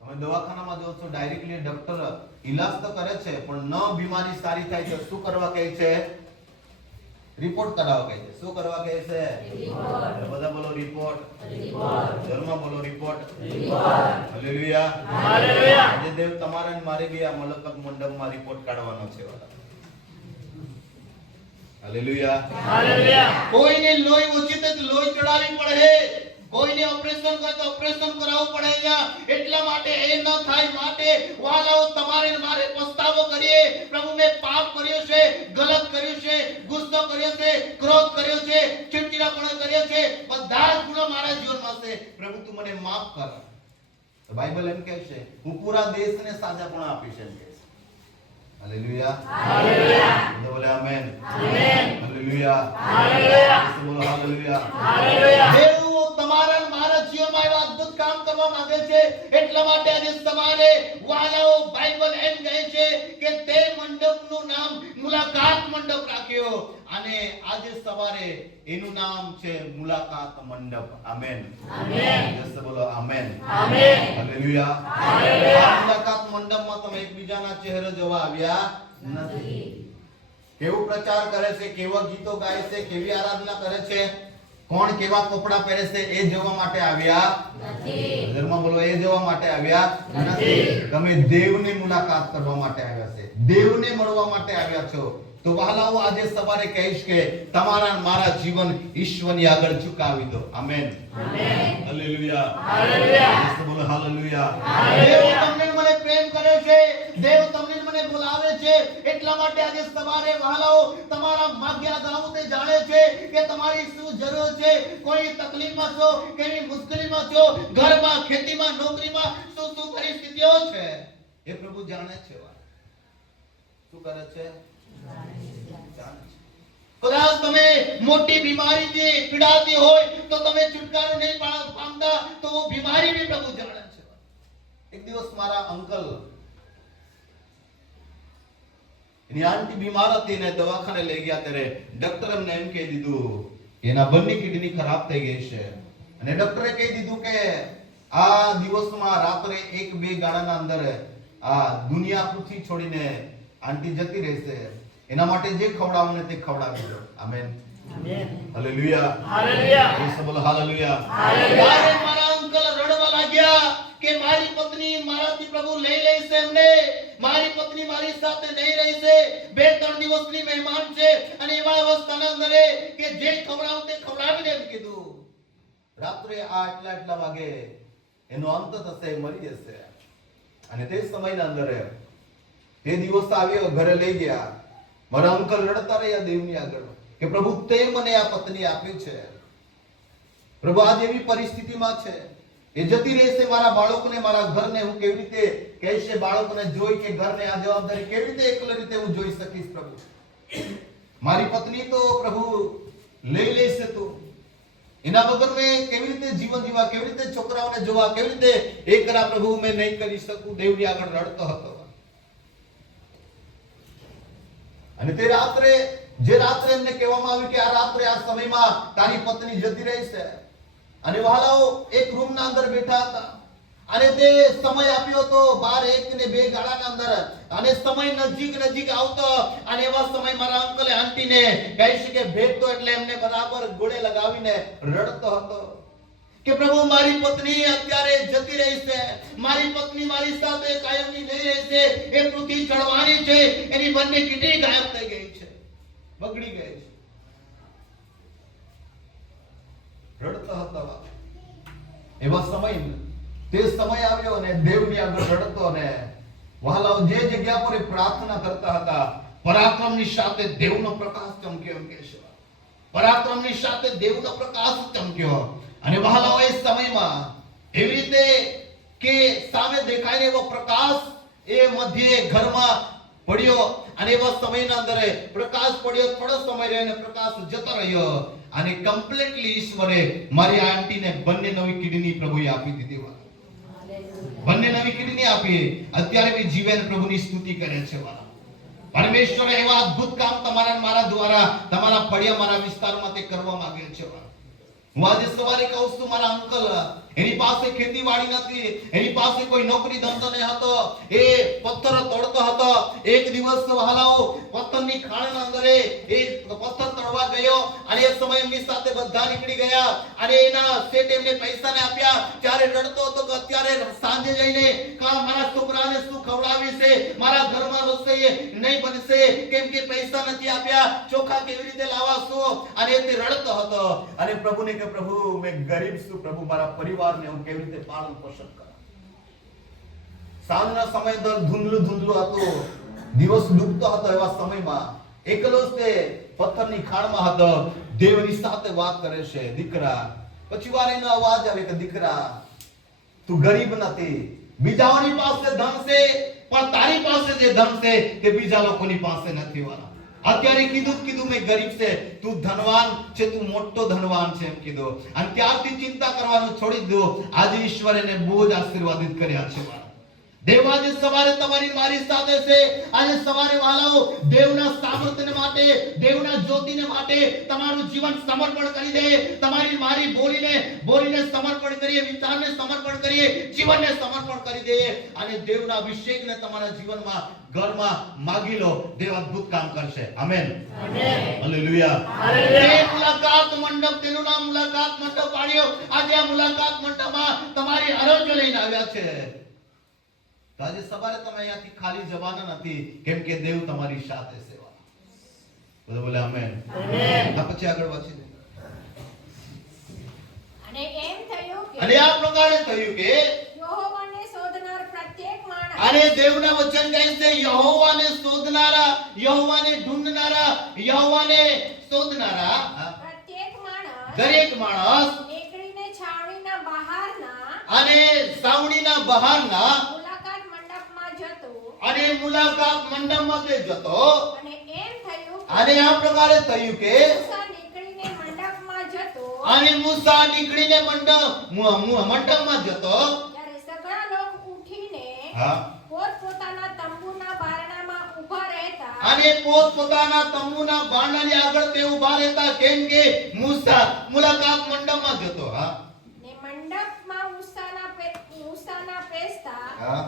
તમે દવાખાનામાં જો છો ડાયરેક્ટલી ડોક્ટર ઈલાજ તો કરે છે, પણ ન બીમારી સારી થાય તો શું કરવા કહે છે? રિપોર્ટ કરાવવા કહે છે. શું કરવા કહે છે? રિપોર્ટ. બધા બોલો રિપોર્ટ. રિપોર્ટ. જન્મ બોલો રિપોર્ટ. રિપોર્ટ. હાલેલુયા. હાલેલુયા. આજે દેવ તમારે ને મારે બી આ મલકત મંડપમાં રિપોર્ટ કાઢવાનો છે. હાલેલુયા. હાલેલુયા. કોઈને લોહી ઓછી તો લોહી ચડાવવી પડે, કોઈને ઓપરેશન કરે તો ઓપરેશન કરાવવું પડે. એટલા માટે એ ન થાય માટે વાલાઓ તમારે ને મારે પસ્તાવો કરીએ. પ્રભુ મેં પાપ કર્યો છે, ગલત કર્યું છે, ગુસ્સો કર્યો છે, ક્રોધ કર્યો છે, ચીડચીડાપણું કર્યો છે, બધા જ ગુનો મારા જીવનમાં છે. પ્રભુ તું મને માફ કર. તો બાઇબલ એમ કહે છે હું પૂરા દેશને સાજાપણું આપીશ એમ કહે છે. હાલેલુયા. હાલેલુયા. બોલો આમેન. આમેન. હાલેલુયા. હાલેલુયા. બોલો હાલેલુયા. હાલેલુયા. દેવ તમારા અને મારા જીવનમાં એવા અદ્ભુત કામ કરવા માંગે છે. એટલા માટે આજે તમારે વાલાઓ બાઇબલ એમ કહે છે કે તે મંડપનું નામ મુલાકાત મંડપ રાખ્યો, અને આજે સવારે એનું નામ છે મુલાકાત મંડપ. આમેન. આમેન. જસ બોલો આમેન. આમેન. હાલેલુયા. હાલેલુયા. મુલાકાત મંડપમાં તમે એકબીજાના ચહેરા જોવા આવ્યા નથી. કેવો પ્રચાર કરે છે, કેવા ગીતો ગાય છે, કેવી આરાધના કરે છે, કોણ કેવા કપડા પહેરે છે એ જોવા માટે આવ્યા નથી. ધર્મ બોલો એ જોવા માટે આવ્યા નથી. તમે દેવની મુલાકાત કરવા માટે આવ્યા છે, દેવને મળવા માટે આવ્યા છો. તો વહાલાઓ આજે સવારે કહીશ કે તમારા મારા જીવન ઈશ્વરની આગળ ઝુકાવી દો. આમેન. આમેન. હાલેલુયા. હાલેલુયા. બોલો હાલેલુયા. દેવ તમને મને પ્રેમ કરે છે, દેવ તમને મને બોલાવે છે. એટલા માટે આજે સવારે વહાલાઓ તમારા માગ્યા ગાઉં તે જાણે છે કે તમારી શું જરૂર છે. કોઈ તકલીફમાં છો, કેવી મુશ્કેલીમાં છો, ઘરમાં, ખેતીમાં, નોકરીમાં શું શું પરિસ્થિતિઓ છે એ પ્રભુ જાણે છે. શું કરે છે? કદાચ તમે મોટી બીમારીથી પીડાતી હોય તો તમે છુટકારો નહીં પામતા, તો બીમારી બી પ્રભુ જાણે છે. એક દિવસ મારા અંકલ એની આંટી બીમાર હતી ને દવાખાને લઈ ગયા ત્યારે ડોક્ટર એમને એમ કહી દીધું એના બંને કિડની ખરાબ થઈ ગઈ છે, અને ડોક્ટરે કહી દીધું કે આ દિવસમાં રાત્રે 1-2 ગાળાના અંદર આ દુનિયા પૃથ્વી છોડીને આંટી જતી રહેશે. એના માટે જે ખવડાવવું ને તે ખવડાવી દો. આમેન. આમેન. હાલેલુયા. હાલેલુયા. બોલો હાલેલુયા. હાલેલુયા. મારા અંકલ રડવા લાગ્યા કે મારી પત્ની મારાથી પ્રભુ લઈ લેશે એમને, મારી પત્ની મારી સાથે નહીં રહેશે, 2-3 દિવસની મહેમાન છે, અને એવા અવસ્થાના અંદર કે જે ખવડાવું તે ખવડાવીને એમ કીધું. રાત્રે આટલા વાગે એનો અંત થશે, મરી જશે. અને તે સમયના અંદર તે દિવસ આવ્યો, ઘરે લઈ ગયા. મારા અંકલ રડતા રહ્યા દેવની આગળ કે પ્રભુ તે મને આ પત્ની આપી છે. પ્રભુ આજ એવી પરિસ્થિતિમાં છે, એ જતી રહેશે, મારા બાળકોને, મારા ઘરને હું કેવી રીતે કહેશે, બાળકોને જોઈ કે ઘરને આ જવાબદારી કેવી રીતે એકલ રીતે હું જોઈ શકીશ. પ્રભુ મારી પત્ની તો પ્રભુ લઈ લેશે, તો એના વગર મેં કેવી રીતે જીવન જીવા, કેવી રીતે છોકરાઓને જોવા, કેવી રીતે એ કરા પ્રભુ મેં નહીં કરી શકું. દેવની આગળ રડતો હતો. અને તે રાત્રે એમને કહેવામાં આવ્યું કે આ રાત્રે આ સમયમાં તારી પત્ની જતી રહી છે. અને વહાલાઓ એક રૂમના અંદર બેઠા હતા, અને તે સમય આપ્યો તો 12, 1 ને 2 ગાળાના અંદર, અને સમય નજીક આવતો, અને એવા સમય મારા અંકલે આંટીને કહી છે કે ભેટતો, એટલે એમને બરાબર ગોળે લગાવીને રડતો હતો કે પ્રભુ મારી પત્ની અત્યારે જતી રહી છે, મારી પત્ની મારી સાથે કાયમની નહીં રહેશે, એ પૃથ્વી ચડવાની છે, એની બંને કિડની ગાયબ થઈ ગઈ છે, બગડી ગઈ છે. રડતો હતો. એવા સમય તે સમય આવ્યો અને દેવની આગળ રડતો, અને વહાલાઓ જે જગ્યા પર પ્રાર્થના કરતા હતા, પરાક્રમની સાથે દેવનો પ્રકાશ ચમક્યો. એમ કે છે પરાક્રમની સાથે દેવનો પ્રકાશ ચમક્યો. અને વહાલાઓ એ સમયમાં એવી રીતે કે સામે દેખાય એવો પ્રકાશ એ મધ્ય ઘરમાં પડ્યો, અને એવા સમયના અંદર પ્રકાશ પડ્યો. થોડો સમય રહ્યો અને પ્રકાશ જતો રહ્યો, અને કમ્પ્લીટલી ઈશ્વરે મારી આંટીને બંને નવી કિડની પ્રભુએ આપી દીધી. બંને નવી કિડની આપી, અત્યારે બી જીવન પ્રભુની સ્તુતિ કરે છે. પરમેશ્વર એવા અદ્ભુત કામ તમારા અને મારા દ્વારા તમારા ફળિયા મારા વિસ્તારમાં તે કરવા માંગે છે. હું આજે સવારે કહું છું, મારા અંકલ એની પાસે ખેતીવાડી નથી, એની પાસે કોઈ નોકરી ધંધો ન હતો, એ પથ્થર તોડતો હતો. એક દિવસ વહાલાઓ પથ્થરની ખાણના અંદર એ પથ્થર તોડવા ગયો અને એ સમય એમની સાથે બધા નીકળી ગયા અને એના શેઠ એમને પૈસાને આપ્યા. ત્યારે રડતો હતો કે અત્યારે સાંજે જઈને મારા છોકરાને શું ખવડાવી છે, મારા ઘરમાં રસોઈ નહીં બનશે કેમ કે પૈસા નથી આપ્યા, ચોખા કેવી રીતે લાવશો, અને તે રડતો હતો. અને પ્રભુને કે પ્રભુ મેં ગરીબ છું, પ્રભુ મારા પરિવારને હું કેવી રીતે પાલન પોષણ કરું. સાંજના સમય ધૂંધલું હતું, દિવસ ડૂબતો હતો. એવા સમયમાં એકલો જ તે પથ્થરની ખાણમાં હતો. દેવની સાથે વાત કરે છે, દીકરા. પછી વાર એનો અવાજ આવે કે દીકરા તું ગરીબ નથી, બીજાઓની પાસે ધન છે પણ તારી પાસે જે ધન છે તે બીજા લોકોની પાસે નથી. વાળા અત્યારે કીધું મેં ગરીબ છે, તું ધનવાન છે, તું મોટો ધનવાન છે એમ કીધું. અને ત્યારથી ચિંતા કરવાનું છોડી દીધું. આજે ઈશ્વર એને બહુ જ આશીર્વાદિત કર્યા છે. દેવ આજે સવારે તમારી મારી સાથે છે. આજે સવારે વાલાઓ દેવના સામર્થ્ય માટે, દેવના જ્યોતિને માટે તમારું જીવન સમર્પણ કરી દે. તમારી મારી બોલીને સમર્પણ કરીએ, વિચારને સમર્પણ કરીએ, જીવનને સમર્પણ કરી દે અને દેવના અભિષેકને તમારા જીવનમાં ઘરમાં માગી લો. દેવ અદ્ભુત કામ કરશે. Amen, amen, hallelujah. તે મુલાકાત મંડપ, તેનું નામ મુલાકાત મંડપ પાડ્યો. આજે આ મુલાકાત મંડપમાં તમારી આરોગ્ય લઈને આવ્યા છે. આજે સવારે તમે અહીંયાથી ખાલી જવાના નથી, કેમ કે દેવ તમારી સાથે છે. બધા બોલે આમેન, આમેન. પછી આગળ વાંચી દે. અને એમ થયું કે અને આ પ્રકારે થયું કે યહોવાને શોધનાર પ્રત્યેક માણસ, અને દેવના વચન કહે છે યહોવાને શોધનારા, યહોવાને ઢૂંઢનારા, યહોવાને શોધનારા દરેક માણસ નીકળીને છાવણીના બહારના અને સાવણીના બહારના અને મુલાકાત મંડપમાં તે જતો. અને એમ થયું અને આ પ્રકારે થયું કે મૂસા નીકળીને મંડપમાં જતો, અને મૂસા નીકળીને મંડપમાં જતો. ત્યારે સગળા લોકો ઉઠીને હા, પોતપોતાના તંબુના બારણામાં ઊભા રહેતા. અને પોતપોતાના તંબુના બારણાની આગળ તે ઊભા રહેતા, કેમ કે મૂસા મુલાકાત મંડપમાં જતો. હા, ને મંડપમાં મૂસાના પેસ્તા હા,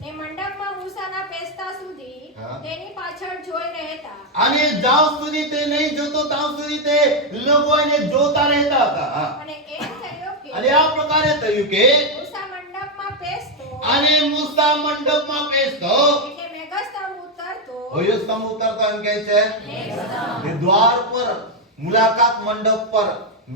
ને મંડપમાં મૂસાના પેસ્તા સુધી હા. તેની પાછળ જોઈ રહેતા. અને જ્યાં સુધી તે નહીં જોતો ત્યાં સુધી તે લોકો એને જોતા રહેતા હતા. હા. અને એમ થયું કે અને આ પ્રકારે થયું કે મૂસા મંડપમાં પેસતો, અને મૂસા મંડપમાં બેસતો. એટલે મેઘસ્તંભ ઉતરતો, ઓયો સ્તંભ ઉતરતો એમ કહે છે. તે દ્વાર પર, મુલાકાત મંડપ પર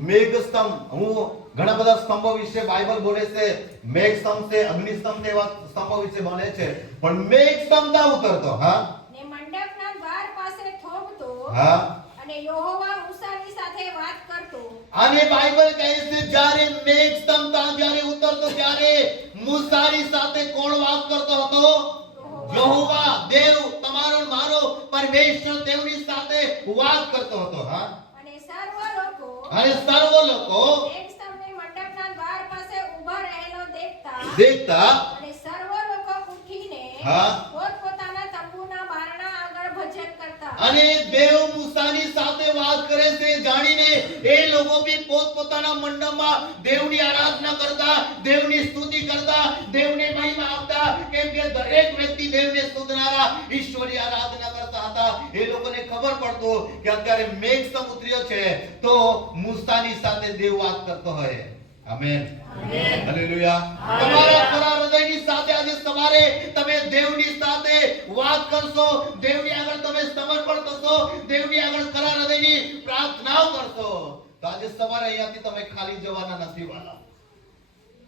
મેઘ સ્તંભ. હું ઘણા બધા સ્તંભો વિશે બાઇબલ બોલે છે. મેઘ સ્તંભ છે, અગ્નિ સ્તંભ છે, એવા સ્તંભો વિશે બોલે છે. પણ મેઘ સ્તંભ ના ઉતરતો. હા, ને મંડપના દ્વાર પાસે થોભતો, હા. અને યહોવા મૂસાની સાથે વાત કરતો. અને બાઇબલ કહે છે જ્યારે મેઘ સ્તંભ જ્યારે ઉતરતો ત્યારે મૂસાની સાથે કોણ વાત કરતો હતો? યહોવા, દેવ, તમારો મારો પરમેશ્વર દેવની સાથે વાત કરતો હતો. હા, અને સર્વ લોકો અને સર્વ લોકો મેઘસ્તંભને મંડપના દ્વાર પાસે ઊભા રહેલો દેખતા. દેખતા. અને સર્વ લોકો ઉઠીને હા. પોતપોતાના તંબુના બારણા આગળ ભજન કરતા. અને દેવ મૂસાની સાથે વાત કરે છે જાણીને એ લોકો બી પોતપોતાના મંડપમાં દેવની આરાધના કરતા, દેવની સ્તુતિ કરતા, દેવને મહિમા આપતા, કેમ કે દરેક વ્યક્તિ દેવને સ્તુતનારા, ઈશ્વરની આરાધના કરતા હતા. એ લોકોને ખબર પડતો કે અત્યારે મેઘ સ્તંભ ઉતર્યો છે તો મૂસાની સાથે દેવ વાત કરતો હોય. Amen, amen, hallelujah. તમારા ખરા હૃદયની સાથે આજે સવારે તમે દેવની સાથે વાત કરશો, દેવની આગળ તમે સમર્પણ કરશો, દેવની આગળ ખરા હૃદયની પ્રાર્થનાઓ કરશો, તો આજે સવારે અહીંયાથી તમે ખાલી જવાના નથી. વાલા,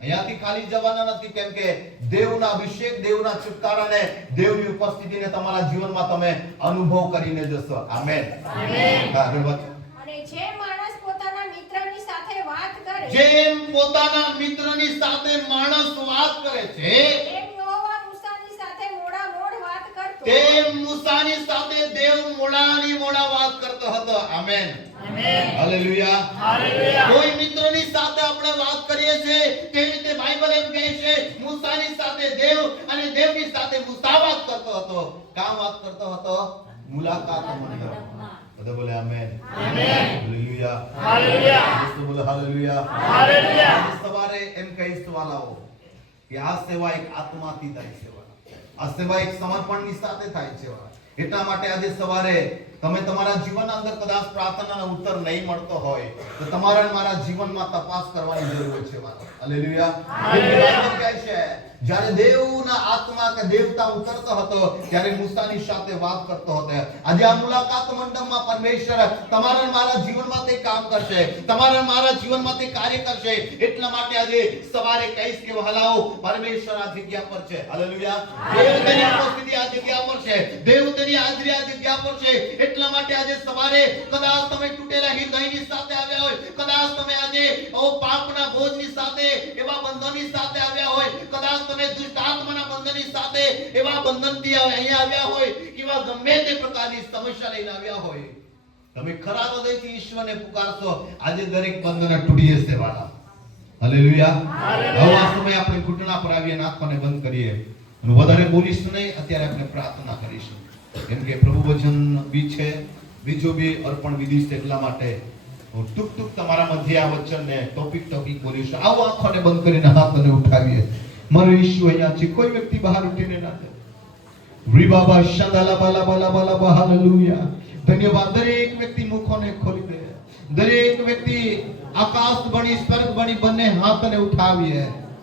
અહીંયાથી ખાલી જવાના નથી, કેમ કે દેવના અભિષેક, દેવના છુટકારાને, દેવની ઉપસ્થિતિને તમારા જીવનમાં તમે અનુભવ કરીને જશો. Amen, amen. અને જે માણસ પોતાના મિત્રની સાથે વાત કરે, જેમ પોતાના મિત્રની સાથે માણસ વાત કરે છે, એમ યહોવા મૂસાની સાથે મોડામોડ વાત કરતો. તે મૂસાની સાથે દેવ મોડાની મોડા વાત કરતો હતો. આમેન. આમેન. હાલેલુયા. હાલેલુયા. કોઈ મિત્રોની સાથે આપણે વાત કરીએ છીએ તેવી રીતે બાઇબલ એમ કહે છે મૂસાની સાથે દેવ અને દેવની સાથે મૂસા વાત કરતો હતો. કામ વાત કરતો હતો? મુલાકાત મંડપમાં. બધા બોલે આમેન. આમેન. હાલેલુયા. હાલેલુયા. દોસ્તો બોલે હાલેલુયા. હાલેલુયા. આજે સવારે એમ કહીશ વાલાઓ કે આ સેવા એક આત્માથી થાય છે વાલા. આ સેવા એક સમર્પણની સાથે થાય છે વાલા. એટલા માટે આજે સવારે તમે તમારા જીવનના અંદર કદાચ પ્રાર્થનાનો ઉત્તર નહીં મળતો હોય તો તમારે મારા જીવનમાં તપાસ કરવાની જરૂર છે વાલા. હાલેલુયા. બાઇબલ કહે છે જ્યારે દેવના આત્મા કે દેવતા ઉતરતો હતો ત્યારે મૂસાની સાથે વાત કરતો હતો. આજે આ મુલાકાત મંડપમાં પરમેશ્વર તમારા મારા જીવનમાં તે કામ કરશે, તમારા મારા જીવનમાં તે કાર્ય કરશે. એટલા માટે આજે સવારે કહીશ કે વહાલાઓ પરમેશ્વર આ જગ્યા પર છે. હાલેલુયા. દેવ તેની ઉપસ્થિતિ આ જગ્યા પર છે, દેવ તેની હાજરી આ જગ્યા પર છે. એટલા માટે આજે સવારે કદાચ તમે તૂટેલા હૃદયની સાથે આવ્યા હોય, કદાચ તમે આજે પાપના બોજની સાથે એવા બંધનની સાથે આવ્યા હોય, કદાચ તમે દુષ્ટ આત્માના બંધનની સાથે એવા બંધનથી અહીંયા આવ્યા હોય, કેવા ગમે તે પ્રકારની સમસ્યા લઈને આવ્યા હોય, તમે ખરા હૃદયથી ઈશ્વરને પુકારશો આજે દરેક બંધન તૂટી જશે વાલા. હાલેલુયા. હવે આ સમય આપણે ઘૂંટણા પર આવીએ, આંખોને બંધ કરીએ અને વધારે બોલીશું નહીં. અત્યારે આપણે પ્રાર્થના કરીશું કેમ કે પ્રભુ વચન બી છે, બીજો બી અર્પણ વિધિ છે. એટલા માટે હું ટૂંક તમારા મધ્ય આ વચનને ટોપિક બોલીશું. આવો આંખોને બંધ કરીને હાથને ઉઠાવીએ. મારો ઈશ્વર અહીંયા છે, કોઈ વ્યક્તિ બહાર ઉઠીને ના જાય. રી બાબા શાદાલા બાલા બાલા બાલા બાલા. હાલેલુયા. ધન્યવાદ. દરેક વ્યક્તિ મુખોને ખોલી દે. દરેક વ્યક્તિ આકાશ બની સ્વર્ગ બની બંને હાથને ઉઠાવીએ.